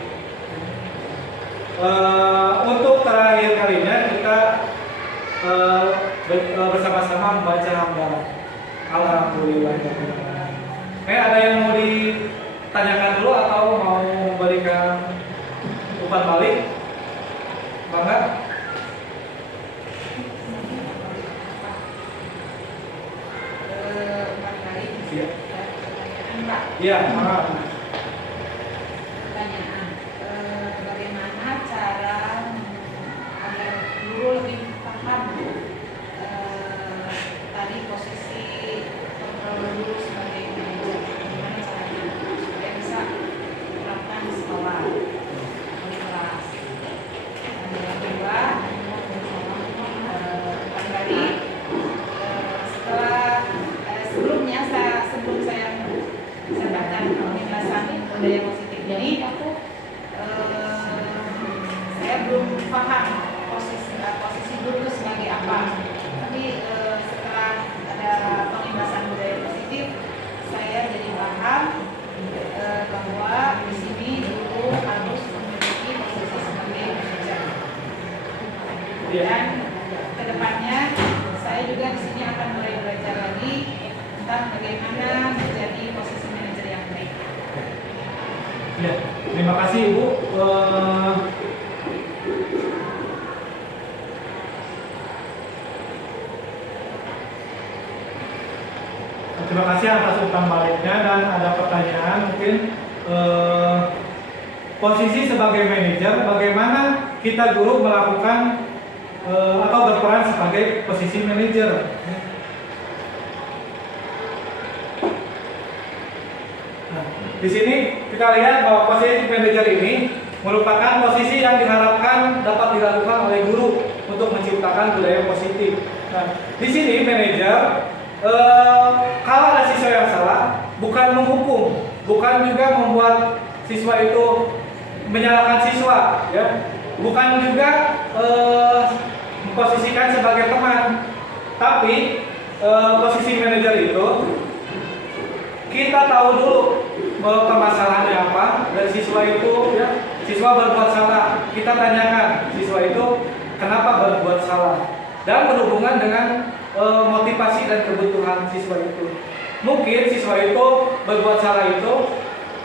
Untuk terakhir kalinya kita bersama-sama membaca hamdalah. Alhamdulillah. Ada yang mau ditanyakan dulu atau mau memberikan umpan balik? Bangga? Iya. Iya, maaf. Pertanyaan, bagaimana cara agar guru lebih paham tadi posisi kontrol guru sebagai manajer, bagaimana caranya supaya bisa diterapkan di sekolah, di kelas. Dan yang kedua, kembali setelah sebelumnya sebelum saya baca penjelasan budaya positif ini, saya belum paham posisi guru itu sebagai apa. Tapi setelah ada penjelasan budaya positif, saya jadi paham bahwa di sini guru harus memiliki posisi sebagai manajer. Dan kedepannya saya juga di sini akan mulai belajar lagi tentang bagaimana menjadi posisi manajer yang baik. Ya, terima kasih Ibu. Terima kasih atas umpan baliknya dan ada pertanyaan mungkin posisi sebagai manajer, bagaimana kita guru melakukan atau berperan sebagai posisi manajer. Nah, di sini kita lihat bahwa posisi manajer ini merupakan posisi yang diharapkan dapat dilakukan oleh guru untuk menciptakan budaya positif. Nah, di sini manajer kalau ada siswa yang salah, bukan menghukum, bukan juga membuat siswa itu menyalahkan siswa, ya, bukan juga memposisikan sebagai teman, tapi posisi manajer itu kita tahu dulu bahwa permasalahannya apa dari siswa itu, ya, siswa berbuat salah, kita tanyakan siswa itu kenapa berbuat salah dan berhubungan dengan motivasi dan kebutuhan siswa itu. Mungkin siswa itu berbuat salah itu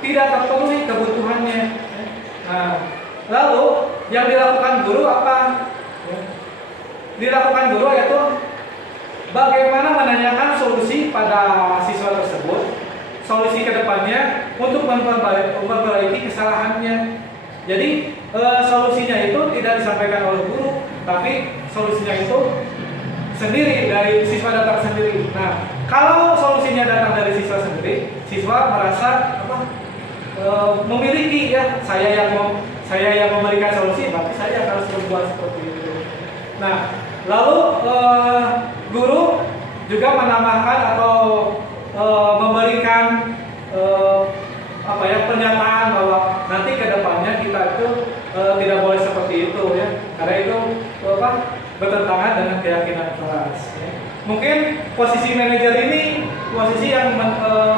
tidak terpenuhi kebutuhannya. Nah, lalu yang dilakukan guru apa? Dilakukan guru yaitu bagaimana menanyakan solusi pada siswa tersebut, solusi kedepannya untuk memperbaiki kesalahannya. Jadi solusinya itu tidak disampaikan oleh guru, tapi solusinya itu sendiri dari siswa datang sendiri. Nah, kalau solusinya datang dari siswa sendiri, siswa merasa memiliki, ya, saya yang memberikan solusi, berarti saya harus berbuat seperti itu. Nah, lalu guru juga menambahkan atau memberikan pernyataan bahwa nanti kedepannya kita itu tidak boleh seperti itu, ya, karena itu bertentangan dengan keyakinan kelas. Ya. Mungkin posisi manajer ini posisi yang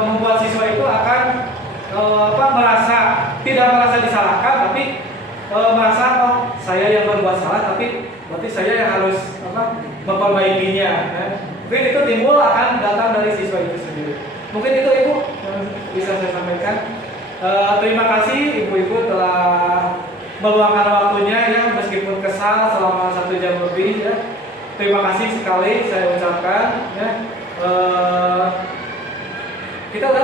membuat siswa itu akan tidak merasa disalahkan, tapi merasa saya yang berbuat salah, tapi berarti saya yang harus memperbaikinya. Ya. Mungkin itu timbul akan datang dari siswa itu sendiri. Mungkin itu Ibu yang bisa saya sampaikan. Terima kasih Ibu-Ibu telah meluangkan waktunya, ya, meskipun kesal selama 1 jam lebih, ya. Terima kasih sekali saya ucapkan, ya. Kita udah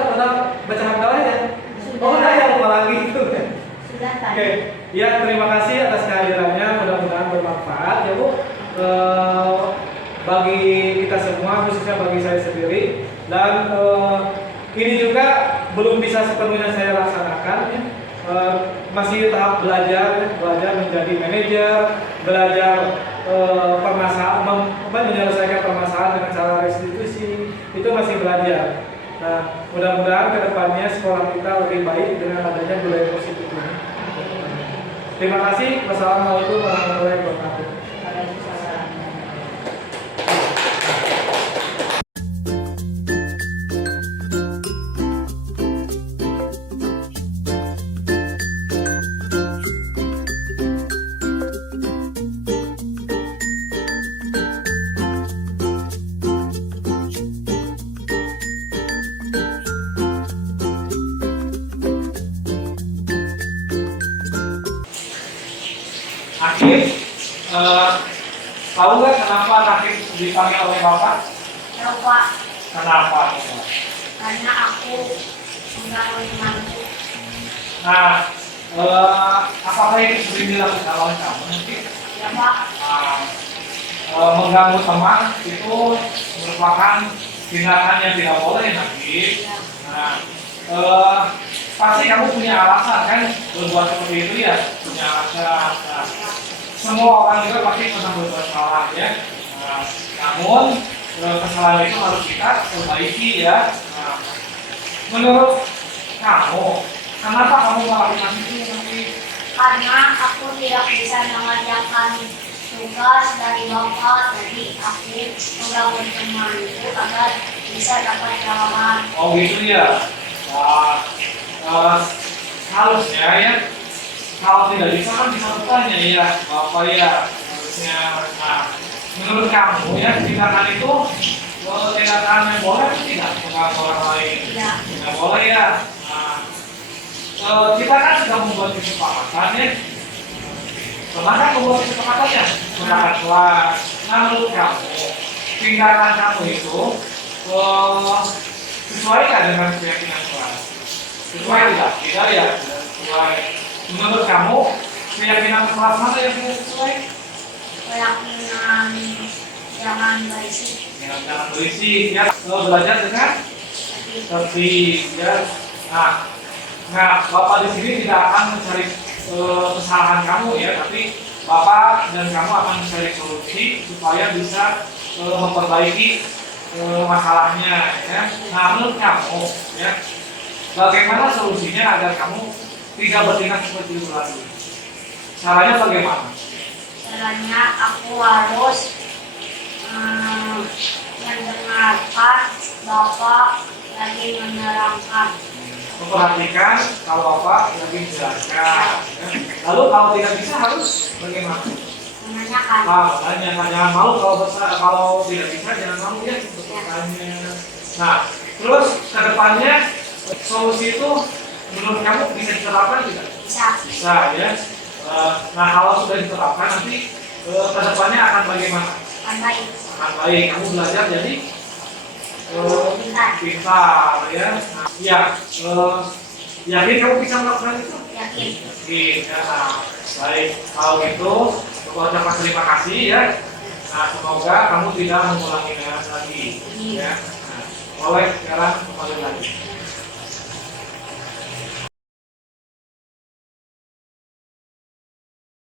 baca hamdalah, ya. Oh, udah, ya, lupa lagi itu. Sudah tadi. Oke, ya, terima kasih atas kehadirannya, mudah-mudahan bermanfaat, ya Bu, bagi kita semua, khususnya bagi saya sendiri. Dan ini juga belum bisa sepenuhnya saya laksanakan, ya. Masih tahap belajar menjadi manajer, belajar menyelesaikan permasalahan dengan cara restitusi, itu masih belajar. Nah, mudah-mudahan kedepannya sekolah kita lebih baik dengan adanya budaya positif Terima kasih. Wassalamualaikum warahmatullahi wabarakatuh. Waalaikumsalam. Akif, tahu nggak kenapa Akif dipanggil oleh Bapak? Tahu Pak, Kenapa? karena aku mengalami mantu. Nah, apakah ini sering dilakukan oleh kamu nanti? Ya Pak, Mengganggu teman itu merupakan tindakan yang tidak boleh nanti. Nah, pasti kamu punya alasan kan berbuat seperti itu ya, punya alasan. Nah, semua orang juga pasti pernah berbuat salah ya. Nah, namun kesalahan itu harus kita perbaiki ya. Nah, menurut kamu, kenapa kamu melakukan itu nanti? karena aku tidak bisa mengerjakan tugas dari Bapak, jadi aku menggabung temanku agar bisa dapat jawaban. Oh gitu ya. Nah, harusnya ya, kalau tidak bisa kan bisa bertanya ya, Bapak ya, harusnya. Nah, menurut kamu ya, tindakan itu tindakan yang boleh atau tidak mengganggu orang lain? Tidak. Tidak boleh ya. Nah, kita kan sudah membuat kesepakatan ya. Pernah kan membuat kesepakatannya? Kesepakatan kelas. Nah, menurut kamu, tindakan kamu itu sesuai nggak dengan keyakinan kelas? Sesuai tidak? Tidak ya, tidak sesuai. Menurut kamu, keyakinan kelas mana yang tidak sesuai? Keyakinan jangan berisik. Jangan berisik ya. Belajar dengan tertib ya. Nah, Bapak di sini tidak akan mencari kesalahan kamu ya, tapi Bapak dan kamu akan mencari solusi supaya bisa memperbaiki masalahnya ya. Nah, menurut kamu ya, bagaimana solusinya agar kamu tidak bertindak seperti itu lagi? Caranya bagaimana? Caranya aku harus mendengarkan Bapak lagi menerangkan. Memperhatikan kalau Bapak lagi menjelaskan. Ya. Lalu kalau tidak bisa harus bagaimana? Menanyakan. Bertanya, jangan malu kalau tidak bisa, jangan malu ya untuk bertanya. Nah, terus ke depannya solusi itu menurut kamu bisa diterapkan tidak? Bisa. Bisa ya. Nah, kalau sudah diterapkan nanti ke depannya akan bagaimana? Akan baik. Akan baik. Kamu belajar jadi Pintar. pintar ya. Nah, ya, yakin kamu bisa melakukan itu? Yakin. Yakin. Ya, nah, baik. Kalau gitu, aku ucapkan terima kasih ya. Nah, semoga kamu tidak mengulanginya lagi. Ya. Nah, boleh sekarang kembali lagi.